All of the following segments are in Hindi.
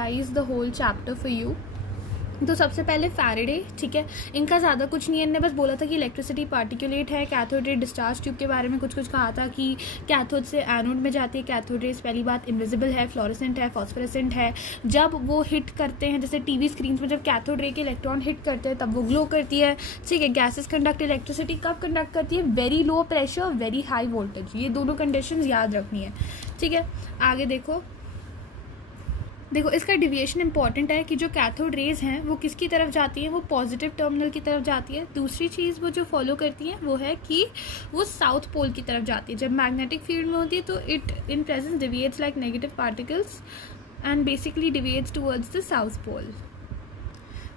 Summarise the whole chapter for you. तो सबसे पहले फैराडे, ठीक है, इनका ज़्यादा कुछ नहीं है, इनने बस बोला था कि इलेक्ट्रिसिटी पार्टिकुलेट है। कैथोड रे डिस्चार्ज ट्यूब के बारे में कुछ कहा था कि कैथोड से एनोड में जाती है। कैथोड रेज पहली बात इनविजिबल है, फ्लोरेसेंट है, फॉस्फोरेसेंट है। जब वो हिट करते हैं, जैसे टीवी स्क्रीन में जब कैथोड रे के इलेक्ट्रॉन हिट करते हैं तब वो ग्लो करती है, ठीक है। गैसेस कंडक्ट इलेक्ट्रिसिटी कब कंडक्ट करती है? Very low pressure, very high voltage, ये दोनों कंडीशंस याद रखनी है, ठीक है। आगे देखो इसका डिविएशन इंपॉर्टेंट है कि जो कैथोड रेज हैं वो किसकी तरफ जाती हैं? वो पॉजिटिव टर्मिनल की तरफ जाती है। दूसरी चीज़ वो जो फॉलो करती हैं वो है कि वो साउथ पोल की तरफ जाती है। जब मैग्नेटिक फील्ड में होती है तो it in presence deviates like negative particles and basically deviates towards the south pole.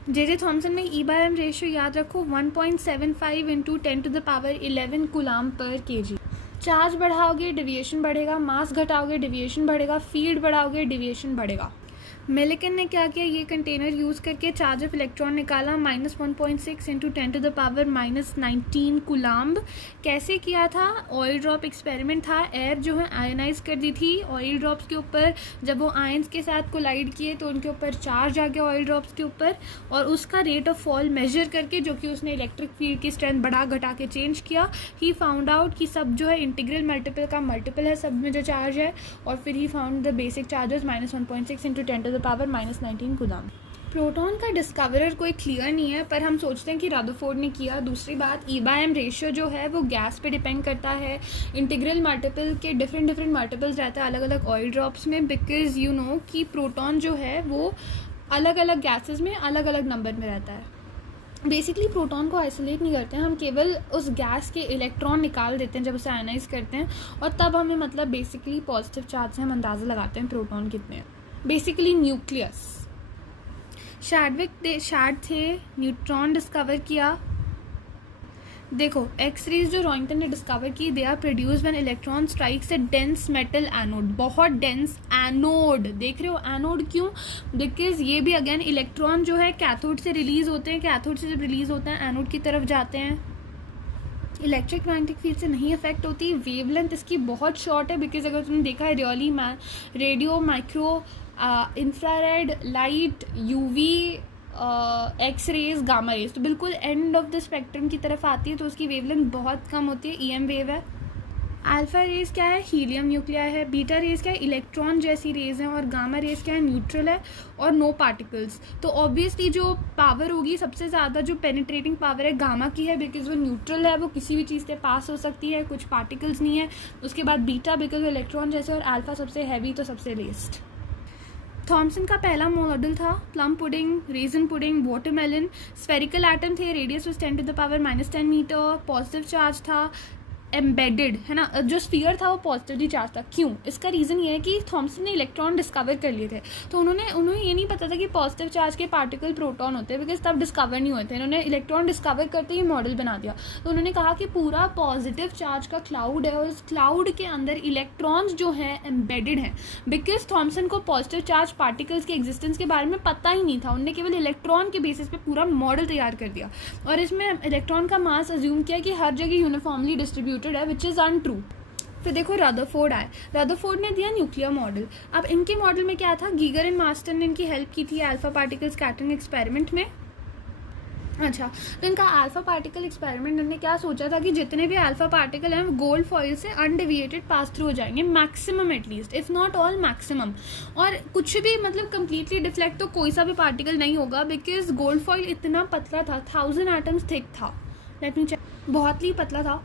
J Thomson में E/m रेशियो याद रखो 1.75 इंटू 10⁻11 कूलाम पर kg। चार्ज बढ़ाओगे डिविएशन बढ़ेगा, मास घटाओगे डिविएशन बढ़ेगा, फील्ड बढ़ाओगे डिविएशन बढ़ेगा। मिलिकन ने क्या किया? ये कंटेनर यूज़ करके चार्ज ऑफ इलेक्ट्रॉन निकाला -1.6 इंटू 10⁻−19 कूलाम्ब। कैसे किया था? ऑयल ड्रॉप एक्सपेरिमेंट था। एयर जो है आयनाइज कर दी थी ऑयल ड्रॉप्स के ऊपर। जब वो आयंस के साथ कोलाइड किए तो उनके ऊपर चार्ज आ गया ऑयल ड्रॉप्स के ऊपर, और उसका रेट ऑफ फॉल मेजर करके, जो कि उसने इलेक्ट्रिक फील्ड की स्ट्रेंथ बढ़ा घटा के चेंज किया, ही फाउंड आउट कि सब जो है इंटीग्रल मल्टीपल का मल्टीपल है सब में जो चार्ज है, और फिर he found the basic charges -1.6 into 10⁻⁻19 coulomb. Proton का डिस्कवरर कोई क्लियर नहीं है, पर हम सोचते हैं कि रदरफोर्ड ने किया। दूसरी बात, E/m रेशियो जो है वो गैस पे डिपेंड करता है। इंटीग्रल मल्टीपल के डिफरेंट मल्टीपल्स रहता है अलग अलग ऑयल ड्रॉप्स में, बिकॉज यू नो कि प्रोटॉन जो है वो अलग अलग गैसेस में अलग अलग नंबर में रहता है। बेसिकली प्रोटॉन को आइसोलेट नहीं करते हैं हम, केवल उस गैस के इलेक्ट्रॉन निकाल देते हैं जब उसे आयनाइज करते हैं, और तब हमें मतलब बेसिकली पॉजिटिव चार्ज से हम अंदाज़ा लगाते हैं प्रोटॉन कितने हैं। Basically nucleus. शैड थे, न्यूट्रॉन डिस्कवर किया। देखो एक्स रेज जो रॉइंगटन ने डिस्कवर की, they are produce when electron strikes a dense metal anode. बहुत डेंस एनोड, देख रहे हो एनोड क्यों? बिकॉज ये भी अगेन इलेक्ट्रॉन जो है कैथोड से रिलीज होते हैं, कैथोड से जब रिलीज होते हैं एनोड की तरफ जाते हैं। इलेक्ट्रिक मैग्नेटिक फील्ड से नहीं अफेक्ट होती। वेवलेंथ इसकी बहुत शॉर्ट है, बिकॉज अगर तुमने देखा है radio, micro, infrared light, UV, X rays, gamma rays, तो बिल्कुल एंड ऑफ द स्पेक्ट्रम की तरफ आती है, तो उसकी वेवलेंथ बहुत कम होती है। EM वेव है। अल्फा रेज क्या है? हीलियम न्यूक्लिया है। बीटा रेज क्या है? इलेक्ट्रॉन जैसी रेज है। और गामा रेज क्या है? न्यूट्रल है और नो पार्टिकल्स। तो ऑब्वियसली जो पावर होगी सबसे ज़्यादा जो पेनिट्रेटिंग पावर है गामा की है, बिकॉज वो न्यूट्रल है, वो किसी भी चीज़ से पास हो सकती है, कुछ पार्टिकल्स नहीं है। उसके बाद बीटा, बिकॉज वो इलेक्ट्रॉन जैसे, और अल्फा सबसे हैवी तो सबसे लेस्ट। थॉमसन का पहला मॉडल था plum pudding, raisin pudding, watermelon. Spherical atom थे, radius was 10⁻10 metre, positive charge था, एम्बेडेड है ना, जो स्फीयर था वो पॉजिटिवली चार्ज था। क्यों? इसका रीज़न ये है कि थॉमसन ने इलेक्ट्रॉन डिस्कवर कर लिए थे, तो उन्हें ये नहीं पता था कि पॉजिटिव चार्ज के पार्टिकल प्रोटॉन होते हैं, बिकॉज तब डिस्कवर नहीं हुए थे। इन्होंने इलेक्ट्रॉन डिस्कवर करते ही मॉडल बना दिया। तो उन्होंने कहा कि पूरा पॉजिटिव चार्ज का क्लाउड है और उस क्लाउड के अंदर इलेक्ट्रॉन्स जो हैं एम्बेडेड हैं, बिकॉज थॉमसन को पॉजिटिव चार्ज पार्टिकल्स के एग्जिस्टेंस के बारे में पता ही नहीं था। उन्होंने केवल इलेक्ट्रॉन के बेसिस पे पूरा मॉडल तैयार कर दिया, और इसमें इलेक्ट्रॉन का मास अज्यूम किया कि हर जगह यूनिफॉर्मली डिस्ट्रीब्यूटेड है, विच इज़ अनट्रू। फिर देखो रदरफोर्ड आए। रदरफोर्ड ने दिया न्यूक्लियर मॉडल। अब इनके मॉडल में क्या था? गीगर एंड मास्टर ने इनकी हेल्प की थी अल्फा पार्टिकल स्कैटरिंग एक्सपेरिमेंट में। अच्छा, तो इनका अल्फा पार्टिकल एक्सपेरिमेंट इन्होंने क्या सोचा था कि जितने भी अल्फा पार्टिकल हैं वो गोल्ड फॉइल से अनडेविएटेड पास थ्रू हो जाएंगे, maximum at least, if not all maximum. और कुछ भी मतलब कंप्लीटली डिफ्लेक्ट तो कोई सा भी पार्टिकल नहीं होगा, बिकॉज गोल्ड फॉइल इतना पतला था, 1000 एटम्स थिक था। लेट मी चेक, बहुत ही पतला था,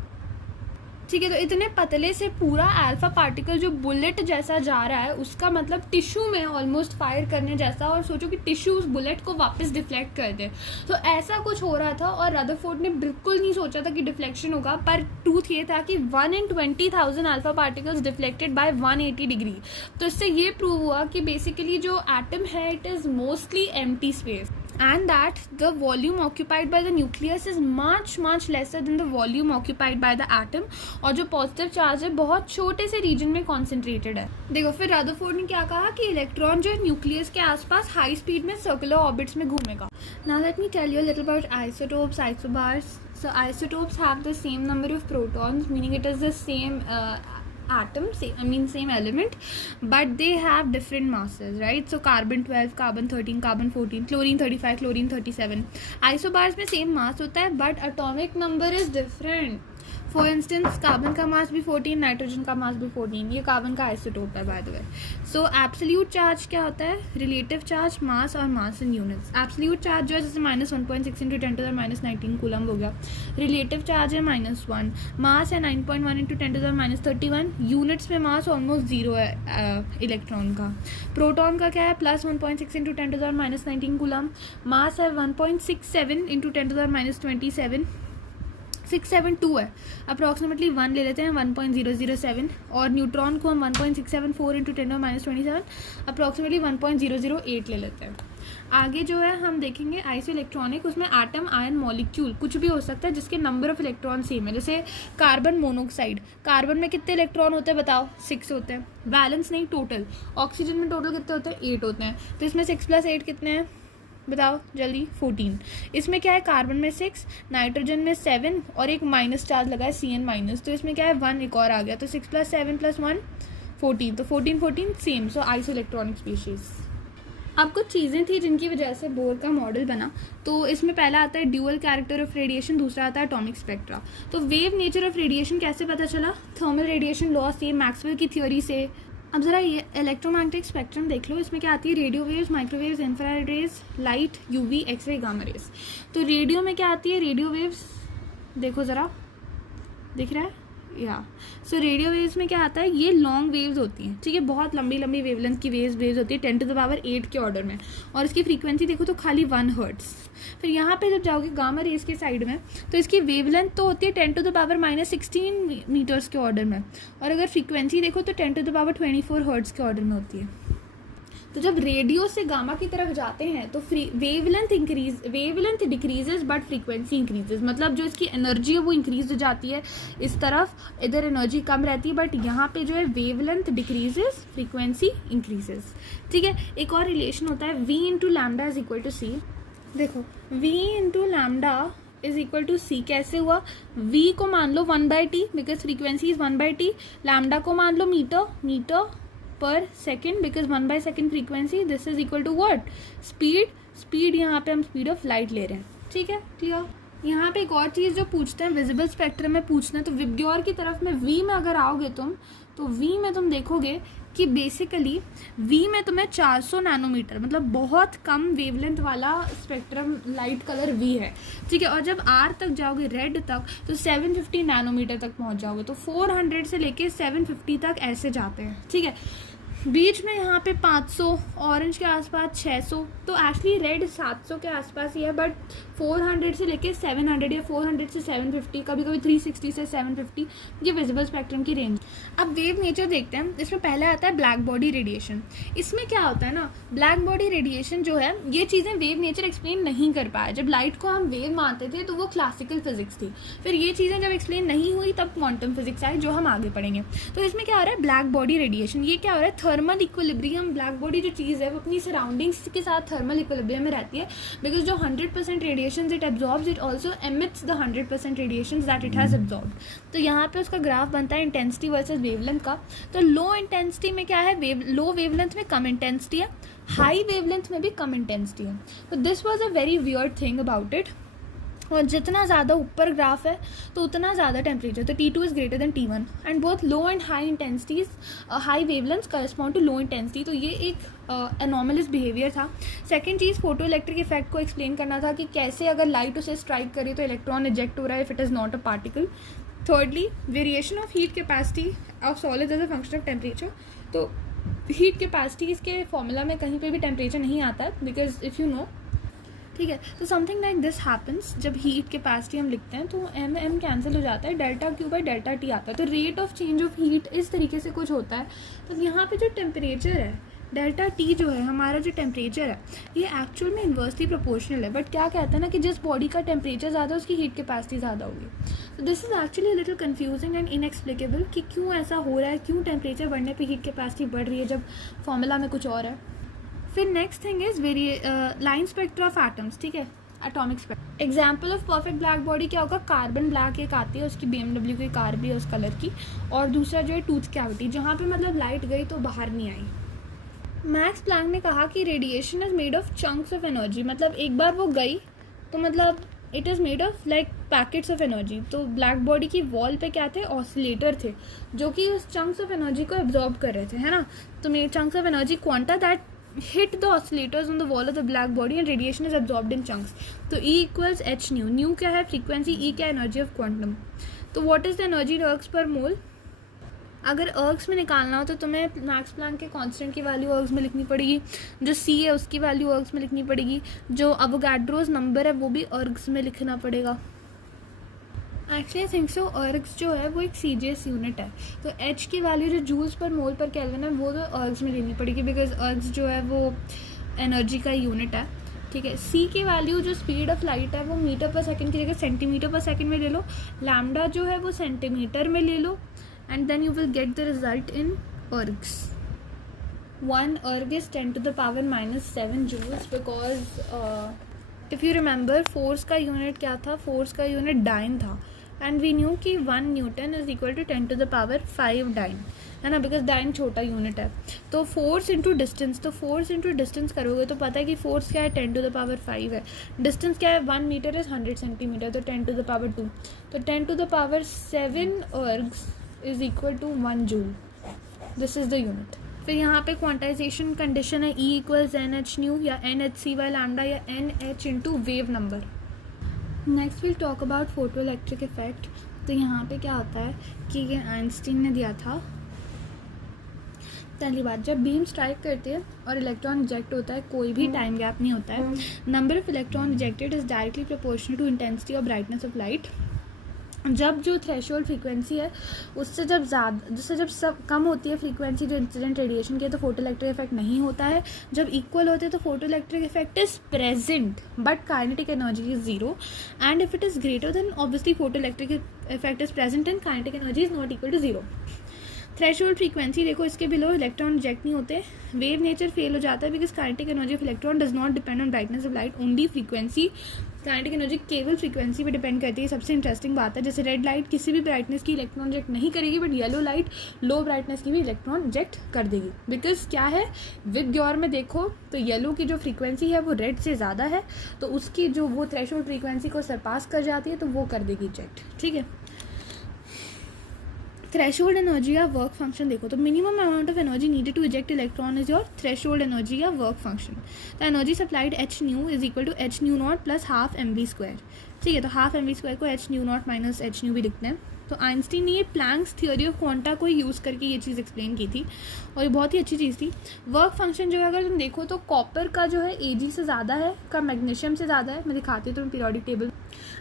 ठीक है। तो इतने पतले से पूरा अल्फा पार्टिकल जो बुलेट जैसा जा रहा है, उसका मतलब टिश्यू में ऑलमोस्ट फायर करने जैसा, और सोचो कि टिश्यू उस बुलेट को वापस डिफ्लेक्ट कर दे, तो ऐसा कुछ हो रहा था। और रदरफोर्ड ने बिल्कुल नहीं सोचा था कि डिफ्लेक्शन होगा, पर ट्रूथ ये था कि 1 in 20,000 alpha particles deflected by 180 degree. तो इससे ये प्रूव हुआ कि बेसिकली जो एटम है it is mostly empty space, and that the volume occupied by the nucleus is much lesser than the volume occupied by the atom, और जो पॉजिटिव चार्ज है बहुत छोटे से रीजन में कॉन्सेंट्रेटेड है। देखो फिर रदरफोर्ड ने क्या कहा कि इलेक्ट्रॉन जो है न्यूक्लियस के आसपास हाई स्पीड में सर्कुलर ऑर्बिट्स में घूमेगा। Now let me tell you a little about isotopes, isobars. So isotopes have the same number of protons, meaning it is the same atom, same element, but they have different masses, right? So carbon 12, carbon 13, carbon 14, chlorine 35, chlorine 37. Isobars में same mass होता है, but atomic number is different. For instance carbon का मास भी 14, नाइट्रोजन का मास भी 14. ये कार्बन का आइसोटोप है by the way. So absolute charge क्या होता है? रिलेटिव चार्ज, मास और मास इन यूनिट्स. एब्सोल्यूट चार्ज जो है जैसे -1.6 इंटू 10⁻19 कूलम हो गया. रिलेटिव चार्ज है -1. मास है 9.1 इंटू 10⁻31. यूनिट्स में मास ऑलमोस्ट 0 है इलेक्ट्रॉन का. प्रोटॉन का क्या है? +1.6 इंटू 10⁻19 कूलम. मास है 1.67 इंटू 10⁻27. 672 है. अप्रॉक्सीमेटली 1 ले लेते हैं, 1.007. और न्यूट्रॉन को हम 1.674 इंटू 10⁻27 अप्रॉक्सीमेटली 1.008 ले लेते हैं. आगे जो है हम देखेंगे आइसो इलेक्ट्रॉनिक. उसमें एटम, आयन, मॉलिक्यूल कुछ भी हो सकता है जिसके नंबर ऑफ इलेक्ट्रॉन सेम है. जैसे कार्बन मोनोऑक्साइड, कार्बन में कितने इलेक्ट्रॉन होते हैं बताओ? 6 होते हैं. बैलेंस नहीं, टोटल. ऑक्सीजन में टोटल कितने होते हैं? 8 होते हैं. तो इसमें 6 + 8 कितने हैं बताओ जल्दी? 14. इसमें क्या है? कार्बन में 6, नाइट्रोजन में 7 और एक माइनस चार्ज लगा है CN-. तो इसमें क्या है? 1 एक और आ गया. तो 6 + 7 + 1 14. तो 14 सेम. सो आइसो इलेक्ट्रॉनिक स्पीशीज. अब कुछ चीज़ें थी जिनकी वजह से बोर का मॉडल बना. तो इसमें पहला आता है ड्यूअल कैरेक्टर ऑफ रेडिएशन, दूसरा आता है एटॉमिक स्पेक्ट्रा. तो वेव नेचर ऑफ रेडिएशन कैसे पता चला? थर्मल रेडिएशन लॉ से, मैक्सवेल की थ्योरी से. अब ज़रा ये इलेक्ट्रोमैग्नेटिक स्पेक्ट्रम देख लो. इसमें क्या आती है? Radio waves, microwaves, infrared rays, light, UV, X ray, gamma rays. तो रेडियो में क्या आती है? रेडियो वेव्स देखो ज़रा, दिख रहा है या? सो रेडियो वेव्स में क्या आता है? ये लॉन्ग वेव्स होती हैं, ठीक है, बहुत लंबी लंबी वेवलेंथ की वेव्स होती है 10⁸ के ऑर्डर में. और इसकी फ्रीक्वेंसी देखो तो खाली 1 हर्ट्ज़. फिर यहाँ पे जब जाओगे गामा रेज के साइड में तो इसकी वेवलेंथ तो होती है 10⁻⁻16 मीटर्स के ऑर्डर में. और अगर फ्रीक्वेंसी देखो तो 10⁻24 हर्ट्ज़ के ऑर्डर में होती है. तो जब रेडियो से गामा की तरफ जाते हैं तो wavelength decreases but frequency increases. मतलब जो इसकी एनर्जी है वो इंक्रीज हो जाती है इस तरफ, इधर एनर्जी कम रहती है, बट यहाँ पे जो है वेवलेंथ डिक्रीजेज, फ्रीक्वेंसी इंक्रीजेज. ठीक है. एक और रिलेशन होता है V × लैम्डा = C. देखो V × लैम्डा = C कैसे हुआ? V को मान लो 1/T because frequency is 1/T. Lambda को मान लो मीटर पर सेकेंड बिकॉज 1/सेकेंड frequency. This is equal to what? Speed. यहाँ पे हम स्पीड ऑफ लाइट ले रहे हैं. ठीक है, क्लियर. यहाँ पे एक और चीज़ जो पूछते हैं विजिबल स्पेक्ट्रम में पूछते हैं, तो विबग्योर की तरफ में V में अगर आओगे तुम तो V में तुम देखोगे कि बेसिकली V में तुम्हें 400 नैनोमीटर मतलब बहुत कम वेवलेंथ वाला स्पेक्ट्रम लाइट कलर V है. ठीक है. और जब R तक जाओगे, रेड तक, तो 750 नैनोमीटर तक पहुंच जाओगे. तो 400 से लेके 750 तक ऐसे जाते हैं. ठीक है. बीच में यहाँ पे 500, ऑरेंज के आसपास 600. तो एक्चुअली रेड 700 के आसपास ही है, बट 400 से लेके 700 या 400 से 750, कभी कभी 360 से 750 ये विजिबल स्पेक्ट्रम की रेंज. अब वेव नेचर देखते हैं. इसमें पहले आता है ब्लैक बॉडी रेडिएशन. इसमें क्या होता है ना, ब्लैक बॉडी रेडिएशन जो है ये चीज़ें वेव नेचर एक्सप्लेन नहीं कर पाया. जब लाइट को हम वेव मानते थे तो वो क्लासिकल फिजिक्स थी. फिर ये चीज़ें जब एक्सप्लेन नहीं हुई तब क्वांटम फिजिक्स आई, जो हम आगे पढ़ेंगे. तो इसमें क्या हो रहा है? Black body radiation. ये क्या हो रहा है? Thermal equilibrium. ब्लैक बॉडी जो चीज़ है वो अपनी सराउंडिंग्स के साथ थर्मल इक्विलिब्रियम में रहती है बिकॉज जो 100% radiation it absorbs, it also emits the 100% radiation that it has absorbed. तो यहाँ पे उसका ग्राफ बनता है इंटेंसिटी वर्सेस वेवलेंथ का. तो लो इंटेंसिटी में क्या है? लो वेवलेंथ में कम इंटेंसिटी है, हाई वेवलेंथ में भी कम इंटेंसिटी है. तो this was a very weird thing about it. और जितना ज़्यादा ऊपर ग्राफ है तो उतना ज़्यादा टेम्परेचर. तो T2 is greater than T1 and both low and high intensities, high wavelengths correspond to low intensity. तो ये एक एनॉमलस बिहेवियर था. सेकंड चीज़ फोटो इलेक्ट्रिक इफेक्ट को एक्सप्लेन करना था कि कैसे अगर लाइट उसे स्ट्राइक करे तो इलेक्ट्रॉन इजेक्ट हो रहा है if it is not a particle. thirdly variation of heat capacity of solid as a function of temperature. तो हीट कैपेसिटी इसके फॉर्मूला में कहीं पे भी टेम्परेचर नहीं आता है बिकॉज इफ़ यू नो. ठीक है. तो समथिंग लाइक दिस हैपन्स. जब हीट कैपेसिटी हम लिखते हैं तो m कैंसिल हो जाता है, ΔQ/ΔT आता है. तो rate of change of heat इस तरीके से कुछ होता है. तो यहाँ पे जो टेम्परेचर है ΔT जो है हमारा जो टेम्परेचर है ये एक्चुअल में इन्वर्सली प्रोपोर्शनल है. बट क्या कहते हैं ना कि जिस बॉडी का टेम्परेचर ज़्यादा है उसकी हीट कैपेसिटी ज़्यादा होगी. तो this is actually little confusing and inexplicable कि क्यों ऐसा हो रहा है, क्यों टेम्परेचर बढ़ने पर हीट कैपेसिटी बढ़ रही है जब फॉर्मूला में कुछ और है. फिर next thing is line spectra of atoms. ठीक है. Atomic spectrum. Example of perfect black body क्या होगा, कार्बन ब्लैक एक आती है, उसकी BMW की कार भी है उस कलर की, और दूसरा जो है टूथ कैविटी, जहाँ पे मतलब लाइट गई तो बाहर नहीं आई। मैक्स प्लैंक ने कहा कि radiation is made of chunks of energy, मतलब एक बार वो गई तो मतलब it is made of like packets of energy. तो ब्लैक बॉडी की वॉल पे क्या थे, ऑसिलेटर थे जो कि उस चंक्स ऑफ एनर्जी को एब्जॉर्ब कर रहे थे, है ना। तो मेरे chunks of energy quanta that hit the oscillators on the wall of the black body and radiation is absorbed in chunks. तो E equals h nu. Nu क्या है, frequency, E क्या है, energy of quantum. तो what is the energy in ergs per mole? अगर अर्ग्स में निकालना हो तो तुम्हें मैक्स प्लैंक के कांस्टेंट की वैल्यू अर्ग्स में लिखनी पड़ेगी, जो C है उसकी वैल्यू अर्ग्स में लिखनी पड़ेगी, जो अवोगाड्रोस नंबर है वो भी अर्ग्स में लिखना पड़ेगा। एक्चुअली आई थिंक सो अर्ग्स जो है वो एक CGS यूनिट है, तो H की वैल्यू जो जूल्स पर मोल पर केल्विन है वो तो अर्ग्स में लेनी पड़ेगी, बिकॉज अर्ग्स जो है वो एनर्जी का यूनिट है, ठीक है। C की वैल्यू जो स्पीड ऑफ लाइट है वो मीटर पर सेकंड की जगह सेंटीमीटर पर सेकंड में ले लो, लैम्डा जो है वो सेंटीमीटर में ले लो, and then you will get the result in ergs. 1 erg is 10 to the power minus 7 joules, because if you remember force का यूनिट क्या था, फोर्स का यूनिट डाइन था, एंड वी न्यू कि 1 newton is equal to 10 to the power 5 dyne, है ना, बिकॉज डाइन छोटा यूनिट है। तो फोर्स इंटू डिस्टेंस, तो फोर्स इंटू डिस्टेंस करोगे तो पता है कि फोर्स क्या है, 10 to the power 5 है, डिस्टेंस क्या है, 1 मीटर इज 100 सेंटीमीटर, तो 10 to the power 2, तो 10 to the power 7 ergs is equal to 1 joule, this is the unit. फिर यहाँ पे क्वांटाइजेशन कंडीशन है E इक्वल्स NH न्यू या NHC बाय लैम्डा या NH into wave number. Next will talk about photo electric effect. तो यहाँ पे क्या होता है कि ये आइंस्टीन ने दिया था, पहली बात जब बीम स्ट्राइक करती है और इलेक्ट्रॉन रिजेक्ट होता है कोई भी टाइम गैप नहीं होता है, number of electron rejected is directly proportional to intensity और ब्राइटनेस ऑफ लाइट। जब जो थ्रेशोल्ड फ्रीक्वेंसी है उससे जब ज़्यादा, जिससे जब सब कम होती है फ्रीक्वेंसी जो इंसिडेंट रेडिएशन की है, तो फोटो इलेक्ट्रिक इफेक्ट नहीं होता है। जब इक्वल होते हैं तो photo electric effect is present but kinetic energy is zero, and if it is greater than obviously photo electric effect is present and kinetic energy is not equal to zero. Threshold frequency देखो, इसके बिलो इलेक्ट्रॉन रिजेक्ट नहीं होते, वेव नेचर फेल हो जाता है, because kinetic energy of electron does not depend on brightness of light, only frequency. Kinetic energy केवल फ्रीक्वेंसी पे डिपेंड करती है। सबसे इंटरेस्टिंग बात है, जैसे रेड लाइट किसी भी ब्राइटनेस की इलेक्ट्रॉन रिजेक्ट नहीं करेगी, but yellow light low brightness की भी इलेक्ट्रॉन रिजेक्ट कर देगी, बिकॉज क्या है, विद ग्योर में देखो तो येलो की जो फ्रीक्वेंसी है वो रेड से ज़्यादा है, तो उसकी जो वो थ्रेशोल्ड फ्रीक्वेंसी को सरपास कर जाती है तो वो कर देगी रिजेक्ट, ठीक है। थ्रेशोल्ड एनर्जी या वर्क फंक्शन देखो, तो minimum amount of energy needed to eject electron is your threshold energy या work function. The energy supplied H nu is equal to H nu not plus half mv square, ठीक है। तो हाफ mv स्क्वायर को H nu not minus H nu भी लिखते हैं। तो आइंस्टीन ने ये प्लैंक्स थ्योरी ऑफ क्वांटा को यूज़ करके ये चीज़ एक्सप्लेन की थी, और ये बहुत ही अच्छी चीज़ थी। वर्क फंक्शन जो है अगर तुम देखो तो कॉपर का जो है Ag से ज़्यादा है, का मैग्नीशियम से ज़्यादा है। मैं दिखाती हूँ तुम्हें पीरियोडिक टेबल।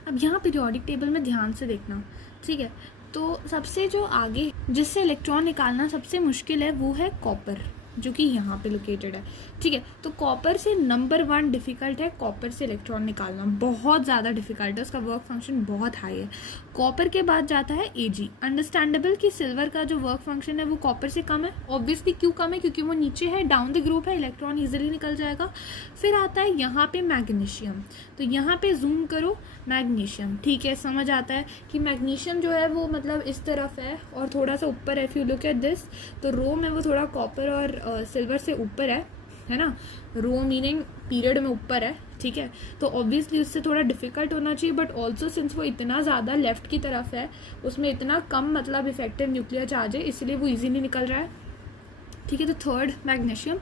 अब यहाँ पीरियोडिक टेबल में ध्यान से देखना, ठीक है। तो सबसे जो आगे जिससे इलेक्ट्रॉन निकालना सबसे मुश्किल है वो है कॉपर, जो कि यहाँ पे लोकेटेड है, ठीक है। तो कॉपर से नंबर 1 डिफ़िकल्ट है, कॉपर से इलेक्ट्रॉन निकालना बहुत ज़्यादा डिफ़िकल्ट है, उसका वर्क फंक्शन बहुत हाई है। कॉपर के बाद जाता है Ag। अंडरस्टैंडेबल कि सिल्वर का जो वर्क फंक्शन है वो कॉपर से कम है, ऑब्वियसली क्यों कम है, क्योंकि वो नीचे है, डाउन द ग्रुप है, इलेक्ट्रॉन ईजिली निकल जाएगा। फिर आता है यहाँ पे मैग्नीशियम, तो यहाँ पे जूम करो मैग्नीशियम, ठीक है, समझ आता है कि मैग्नीशियम जो है वो मतलब इस तरफ है और थोड़ा सा ऊपर है। If you look at this, तो रो में वो थोड़ा कॉपर और सिल्वर से ऊपर है ना, रो मीनिंग पीरियड में ऊपर है, ठीक है। तो ऑब्वियसली उससे थोड़ा डिफिकल्ट होना चाहिए, बट ऑल्सो सिंस वो इतना ज़्यादा लेफ्ट की तरफ है, उसमें इतना कम मतलब इफेक्टिव न्यूक्लियर चार्ज है, इसलिए वो इजीली निकल रहा है, ठीक है। तो थर्ड मैग्नीशियम।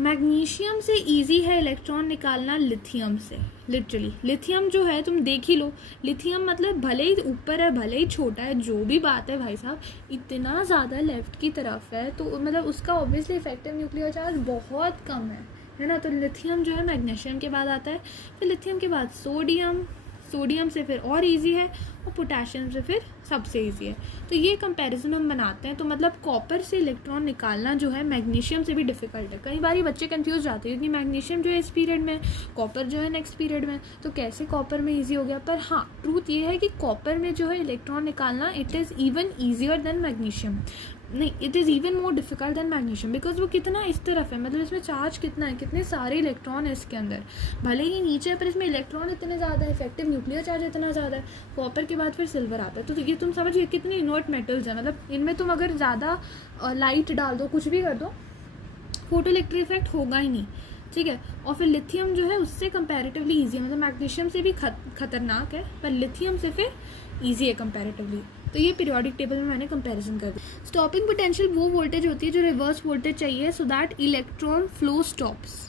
मैग्नीशियम से इजी है इलेक्ट्रॉन निकालना लिथियम से, लिटरली। लिथियम जो है तुम देख ही लो, लिथियम मतलब भले ही ऊपर है भले ही छोटा है, जो भी बात है भाई साहब, इतना ज़्यादा लेफ्ट की तरफ है, तो मतलब उसका ऑब्वियसली इफेक्टिव न्यूक्लियर चार्ज बहुत कम है ना। तो लिथियम जो है मैग्नीशियम के बाद आता है। फिर लिथियम के बाद सोडियम, सोडियम से फिर और इजी है, और पोटेशियम से फिर सबसे इजी है। तो ये कंपैरिजन हम बनाते हैं। तो मतलब कॉपर से इलेक्ट्रॉन निकालना जो है मैग्नीशियम से भी डिफिकल्ट है। कई बार बच्चे कंफ्यूज जाते हैं, क्योंकि मैग्नीशियम जो है इस पीरियड में, कॉपर जो है नेक्स्ट पीरियड में, तो कैसे कॉपर में इजी हो गया। पर हाँ, ट्रूथ ये है कि कॉपर में जो है इलेक्ट्रॉन निकालना it is even easier than magnesium. नहीं, it is even more difficult than magnesium, because वो कितना इस तरफ है, मतलब इसमें चार्ज कितना है, कितने सारे इलेक्ट्रॉन है इसके अंदर, भले ही नीचे है पर इसमें इलेक्ट्रॉन इतने ज़्यादा है, इफेक्टिव न्यूक्लियर चार्ज इतना ज़्यादा है। कॉपर के बाद फिर सिल्वर आता है। तो ये तुम समझिए कितने इनर्ट मेटल्स हैं, मतलब इनमें तुम अगर ज़्यादा लाइट डाल दो, कुछ भी कर दो, फोटो इलेक्ट्रिक इफेक्ट होगा ही नहीं, ठीक है। और फिर लिथियम जो है उससे कंपैरेटिवली ईजी है, मतलब मैग्नीशियम से भी खतरनाक है, पर लिथियम से फिर ईजी है कंपैरेटिवली। तो ये पीरियोडिक टेबल में मैंने कंपैरिजन कर दिया। स्टॉपिंग पोटेंशियल वो वोल्टेज होती है जो रिवर्स वोल्टेज चाहिए so that electron flow stops.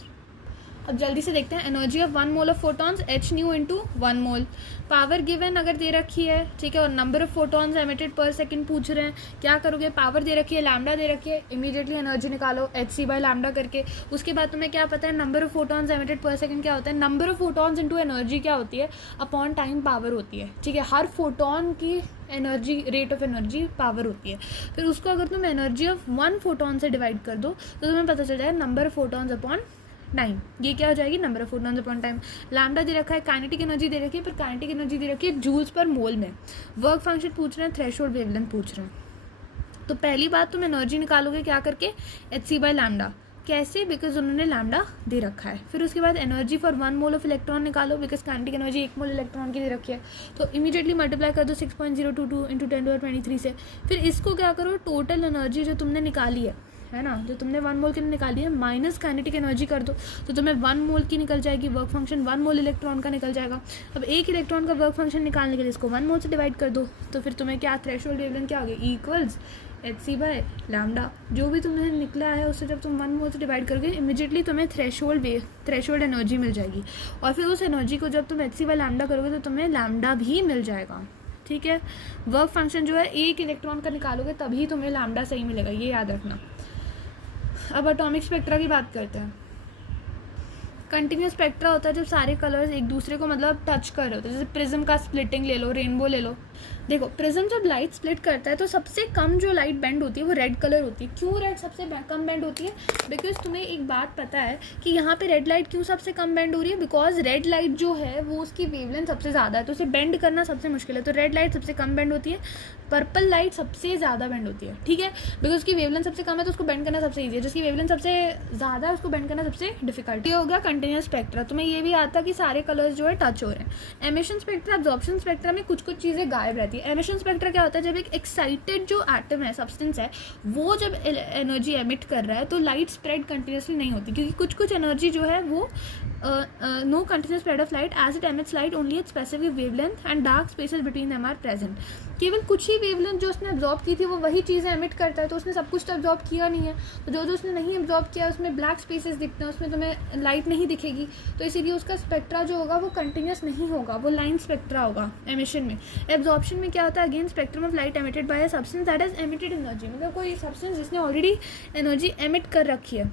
अब जल्दी से देखते हैं, energy of 1 mole of photons h new into 1 mole, power given अगर दे रखी है, ठीक है, और नंबर ऑफ फोटॉन्स एमिटेड पर सेकंड पूछ रहे हैं, क्या करोगे, पावर दे रखी है, लैम्डा दे रखी है, इमीडिएटली एनर्जी निकालो hc बाय लैम्डा करके। उसके बाद तुम्हें क्या पता है, नंबर ऑफ फोटॉन्स एमिटेड पर सेकंड क्या होता है, number of photons into energy क्या होती है, अपॉन टाइम पावर होती है, ठीक है। हर फोटॉन की energy, rate of energy power होती है। फिर उसको अगर तुम एनर्जी ऑफ 1 फोटॉन से डिवाइड कर दो तो तुम्हें पता चल जाएगा number of photons upon time, ये क्या हो जाएगी, number of photons upon time. Lambda दे रखा है, काइनेटिक एनर्जी दे रखी है, पर काइनेटिक एनर्जी दे रखी है जूल्स पर मोल में। वर्क फंक्शन पूछ रहे हैं, थ्रेशोल्ड वेवलेंथ पूछ रहे हैं। तो पहली बात तुम एनर्जी निकालोगे क्या करके, hc बाय लैम्डा। कैसे, बिकॉज उन्होंने लैम्डा दे रखा है। फिर उसके बाद energy for 1 mole of electron निकालो, because kinetic energy 1 mole electron की दे रखी है। तो इमीडिएटली मल्टीप्लाई कर दो 6.022 इंटू 10⁻23 से। फिर इसको क्या करो, टोटल एनर्जी जो तुमने निकाली है ना, जो तुमने 1 मोल की निकाली है माइनस काइनेटिक एनर्जी कर दो, तो तुम्हें 1 मोल की निकल जाएगी। वर्क फंक्शन 1 मोल इलेक्ट्रॉन का निकल जाएगा। अब एक इलेक्ट्रॉन का वर्क फंक्शन निकालने के लिए इसको 1 मोल से डिवाइड कर दो, तो फिर तुम्हें क्या, थ्रेशोल्ड वेवलेंथ क्या हो गई, इक्वल्स hc बाय लैम्डा। जो भी तुम्हें निकला है उससे जब तुम 1 मोल से डिवाइड करोगे इमीडिएटली तुम्हें थ्रेशोल्ड एनर्जी मिल जाएगी। और फिर उस एनर्जी को जब तुम hc बाय लैम्डा करोगे तो तुम्हें लैम्डा भी मिल जाएगा, ठीक है। वर्क फंक्शन जो है एक इलेक्ट्रॉन का निकालोगे तभी तुम्हें लैम्डा सही मिलेगा, ये याद रखना। अब एटॉमिक स्पेक्ट्रा की बात करते हैं। कंटिन्यूस स्पेक्ट्रा होता है जब सारे कलर्स एक दूसरे को मतलब टच कर रहे होते हैं, जैसे प्रिज्म का स्प्लिटिंग ले लो, रेनबो ले लो। देखो प्रिज्म जब लाइट स्प्लिट करता है तो सबसे कम जो लाइट बेंड होती है वो रेड कलर होती है। क्यों रेड सबसे कम बेंड होती है, बिकॉज तुम्हें एक बात पता है कि यहाँ पे रेड लाइट क्यों सबसे कम बेंड हो रही है, बिकॉज रेड लाइट जो है वो उसकी वेवलेंथ सबसे ज़्यादा है, तो उसे बेंड करना सबसे मुश्किल है, तो रेड लाइट सबसे कम बेंड होती है। पर्पल लाइट सबसे ज़्यादा बेंड होती है, ठीक है, बिकॉज उसकी वेवलेंथ सबसे कम है तो उसको बेंड करना सबसे ईजी है। जिसकी वेवलेंथ सबसे ज़्यादा है उसको बेंड करना सबसे डिफिकल्ट। ये हो गया कंटिन्यूस स्पेक्ट्रा। तुम्हें ये भी आता कि सारे कलर्स जो है टच हो रहे हैं। एमिशन स्पेक्ट्रा, एब्जॉर्प्शन स्पेक्ट्रा में कुछ कुछ चीज़ें गायब रहती है। एमिशन स्पेक्ट्रा क्या होता है, जब एक एक्साइटेड जो एटम है, सब्सटेंस है, वो जब एनर्जी एमिट कर रहा है तो लाइट स्प्रेड कंटिन्यूसली नहीं होती, क्योंकि कुछ कुछ एनर्जी जो है वो no continuous spread of light as it emits light only at specific wavelength and dark spaces between them are present. केवल कुछ ही वेवलेंथ जो उसने एब्जॉर्ब की थी वो वही चीज़ें एमिट करता है, तो उसने सब कुछ तो एब्जॉर्ब किया नहीं है, तो जो जो उसने नहीं एब्जॉर्ब किया उसमें ब्लैक स्पेसेस दिखते हैं, उसमें तुम्हें लाइट नहीं दिखेगी, तो इसीलिए उसका स्पेक्ट्रा जो होगा वो कंटिन्यूस नहीं होगा, वो लाइन स्पेक्ट्रा होगा एमिशन में। एब्जॉर्प्शन में क्या होता है, again spectrum of light emitted by a substance that is emitted energy, मतलब कोई सब्सटेंस जिसने ऑलरेडी एनर्जी एमिट कर रखी है,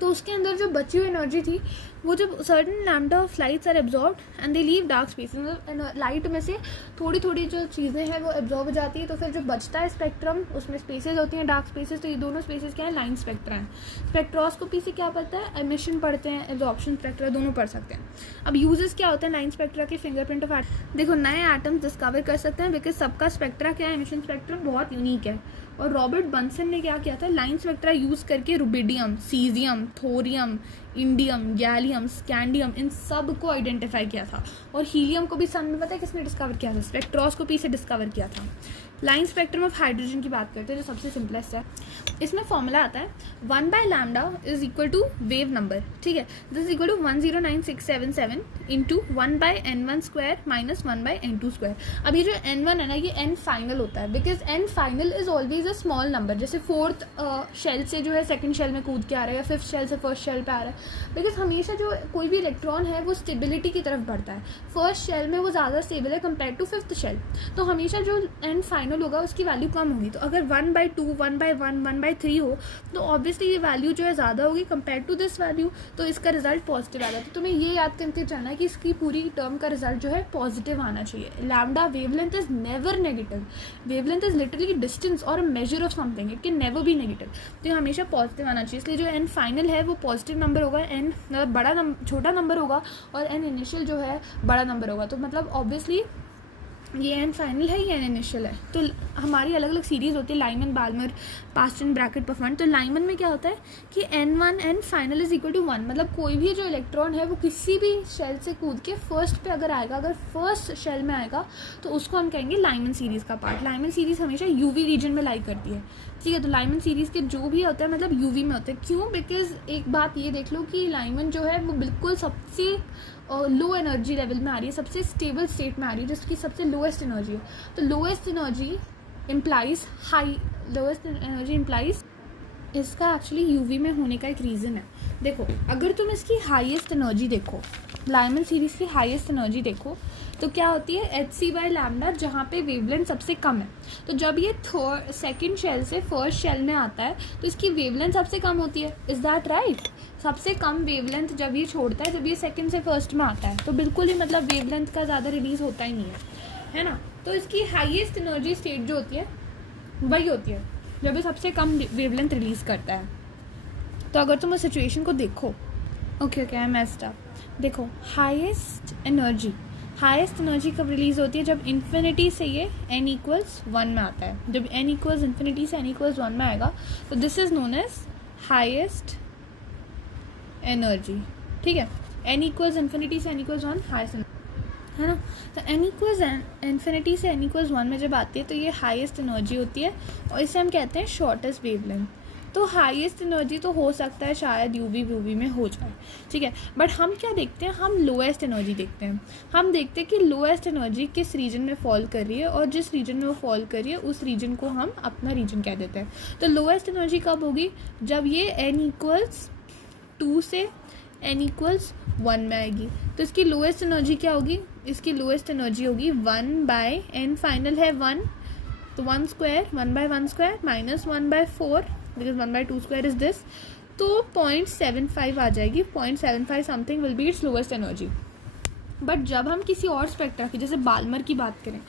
तो उसके अंदर जो बची हुई एनर्जी थी वो जब certain lambda of lights are absorbed and they leave dark space, मतलब लाइट में से थोड़ी थोड़ी जो चीज़ें हैं वो एब्जॉर्ब हो जाती है, तो फिर जो बचता है स्पेक्ट्रम उसमें स्पेसेस होती हैं, डार्क स्पेसेस, तो ये दोनों स्पेसेस क्या है, लाइन स्पेक्ट्रा है। स्पेक्ट्रोस्कोपी से क्या पड़ता है, एमिशन पढ़ते हैं, एब्जॉर्प्शन स्पेक्ट्रा दोनों पढ़ सकते हैं। अब यूजेस क्या होते हैं लाइन स्पेक्ट्रा के, फिंगरप्रिंट ऑफ एटम, देखो नए एटम्स डिस्कवर कर सकते हैं, बिकॉज सबका स्पेक्ट्रा क्या है, एमिशन स्पेक्ट्रम बहुत यूनिक है। और रॉबर्ट बंसन ने क्या किया था, लाइन स्पेक्ट्रा यूज़ करके rubidium, caesium, thorium, indium, gallium, scandium, इन सब को आइडेंटिफाई किया था। और हीलियम को भी सन में पता है किसने डिस्कवर किया था, स्पेक्ट्रोस्कोपी से डिस्कवर किया था। लाइन स्पेक्ट्रम ऑफ हाइड्रोजन की बात करते हैं जो सबसे सिंपलेस्ट है। इसमें फॉर्मूला आता है 1 by lambda is equal to wave number, ठीक है, this is equal to 109677 into 1 by n1 square minus 1 by n2 square. अब ये जो n1 है ना, ये n फाइनल होता है, because n final is always a small number. जैसे फोर्थ शेल से जो है सेकंड शेल में कूद के आ रहा है, या फिफ्थ शेल से फर्स्ट शेल पे आ रहा है, बिकॉज हमेशा जो कोई भी इलेक्ट्रॉन है वो स्टेबिलिटी की तरफ बढ़ता है। फर्स्ट शेल में वो ज़्यादा स्टेबल है कंपेयर टू फिफ्थ शेल, तो हमेशा जो n फाइनल होगा उसकी वैल्यू कम होगी। तो अगर 1/2, 1/1, 1/3 हो तो ऑब्वियसली ये वैल्यू जो है ज़्यादा होगी कंपेयर टू दिस वैल्यू, तो इसका रिजल्ट पॉजिटिव आएगा। तो तुम्हें ये याद करके चलना है कि इसकी पूरी टर्म का रिजल्ट जो है पॉजिटिव आना चाहिए। Lambda wavelength is never negative, wavelength is literally distance और measure of something, it can never be negative, तो ये हमेशा पॉजिटिव आना चाहिए। इसलिए जो n फाइनल है वो पॉजिटिव नंबर होगा, n मतलब छोटा नंबर होगा, और n इनिशियल जो है बड़ा नंबर होगा। तो मतलब ऑब्वियसली ये एन फाइनल है, ये एन इनिशियल है। तो हमारी अलग अलग सीरीज़ होती है, Lyman, Balmer, Paschen, Brackett, Pfund. तो लाइमन में क्या होता है कि n1 N final is equal to 1, मतलब कोई भी जो इलेक्ट्रॉन है वो किसी भी शेल से कूद के फर्स्ट पे अगर आएगा, अगर फर्स्ट शेल में आएगा तो उसको हम कहेंगे लाइमन सीरीज़ का पार्ट। लाइमन सीरीज़ हमेशा यूवी रीजन में लाई करती है, ठीक है। तो लाइमन सीरीज़ के जो भी होता है मतलब यूवी में होते हैं। क्यों? बिकॉज एक बात ये देख लो कि लाइमन जो है वो बिल्कुल सबसे लो एनर्जी लेवल में आ रही है, सबसे स्टेबल स्टेट में आ रही है, जिसकी सबसे लोएस्ट एनर्जी है। तो lowest energy implies high, lowest energy implies इसका एक्चुअली यूवी में होने का एक रीज़न है। देखो अगर तुम इसकी हाईएस्ट एनर्जी देखो, लाइमन सीरीज़ की हाईएस्ट एनर्जी देखो तो क्या होती है hc/λ, जहाँ पे वेवलेंथ सबसे कम है। तो जब ये सेकंड शेल से फर्स्ट शेल में आता है तो इसकी वेवलेंथ सबसे कम होती है। Is that right? सबसे कम वेवलेंथ जब ये छोड़ता है, जब ये सेकंड से फर्स्ट में आता है, तो बिल्कुल ही मतलब वेवलेंथ का ज़्यादा रिलीज़ होता ही नहीं है ना। तो इसकी हाईएस्ट एनर्जी स्टेट जो होती है वही होती है जब ये सबसे कम वेवलेंथ रिलीज़ करता है। तो अगर तुम उस सिचुएशन को देखो, ओके आई मेस्ड अप, देखो हाईएस्ट एनर्जी कब रिलीज़ होती है? जब इन्फिनिटी से ये n इक्वल्स 1 में आता है। जब n इक्वल्स इन्फिनिटी से n इक्वल्स 1 में आएगा तो this is known as highest energy, ठीक है। n इक्वल्स इन्फिनिटी से n इक्वल्स 1 हाईएस्ट है ना। तो n इक्वल्स इन्फिनिटी से n इक्वल्स 1 में जब आती है तो ये हाईएस्ट एनर्जी होती है और इसे हम कहते हैं शॉर्टेस्ट वेवलेंथ। तो हाईएस्ट एनर्जी तो हो सकता है शायद यूवी में हो जाए, ठीक है। बट हम क्या देखते हैं? हम लोएस्ट एनर्जी देखते हैं। हम देखते हैं कि लोएस्ट एनर्जी किस रीजन में फॉल कर रही है, और जिस रीजन में वो फॉल कर रही है उस रीजन को हम अपना रीजन कह देते हैं। तो लोएस्ट एनर्जी कब होगी? जब ये n इक्वल्स 2 से n इक्वल्स 1 में आएगी। तो इसकी लोएस्ट एनर्जी क्या होगी? इसकी लोएस्ट एनर्जी होगी 1/n, फाइनल है 1, तो 1 square 1/1 square minus 1/4, because 1/2 square is this, तो 0.75 आ जाएगी। 0.75 something will be it's lowest energy. But जब हम किसी और स्पेक्ट्रा की, जैसे बाल्मर की बात करें,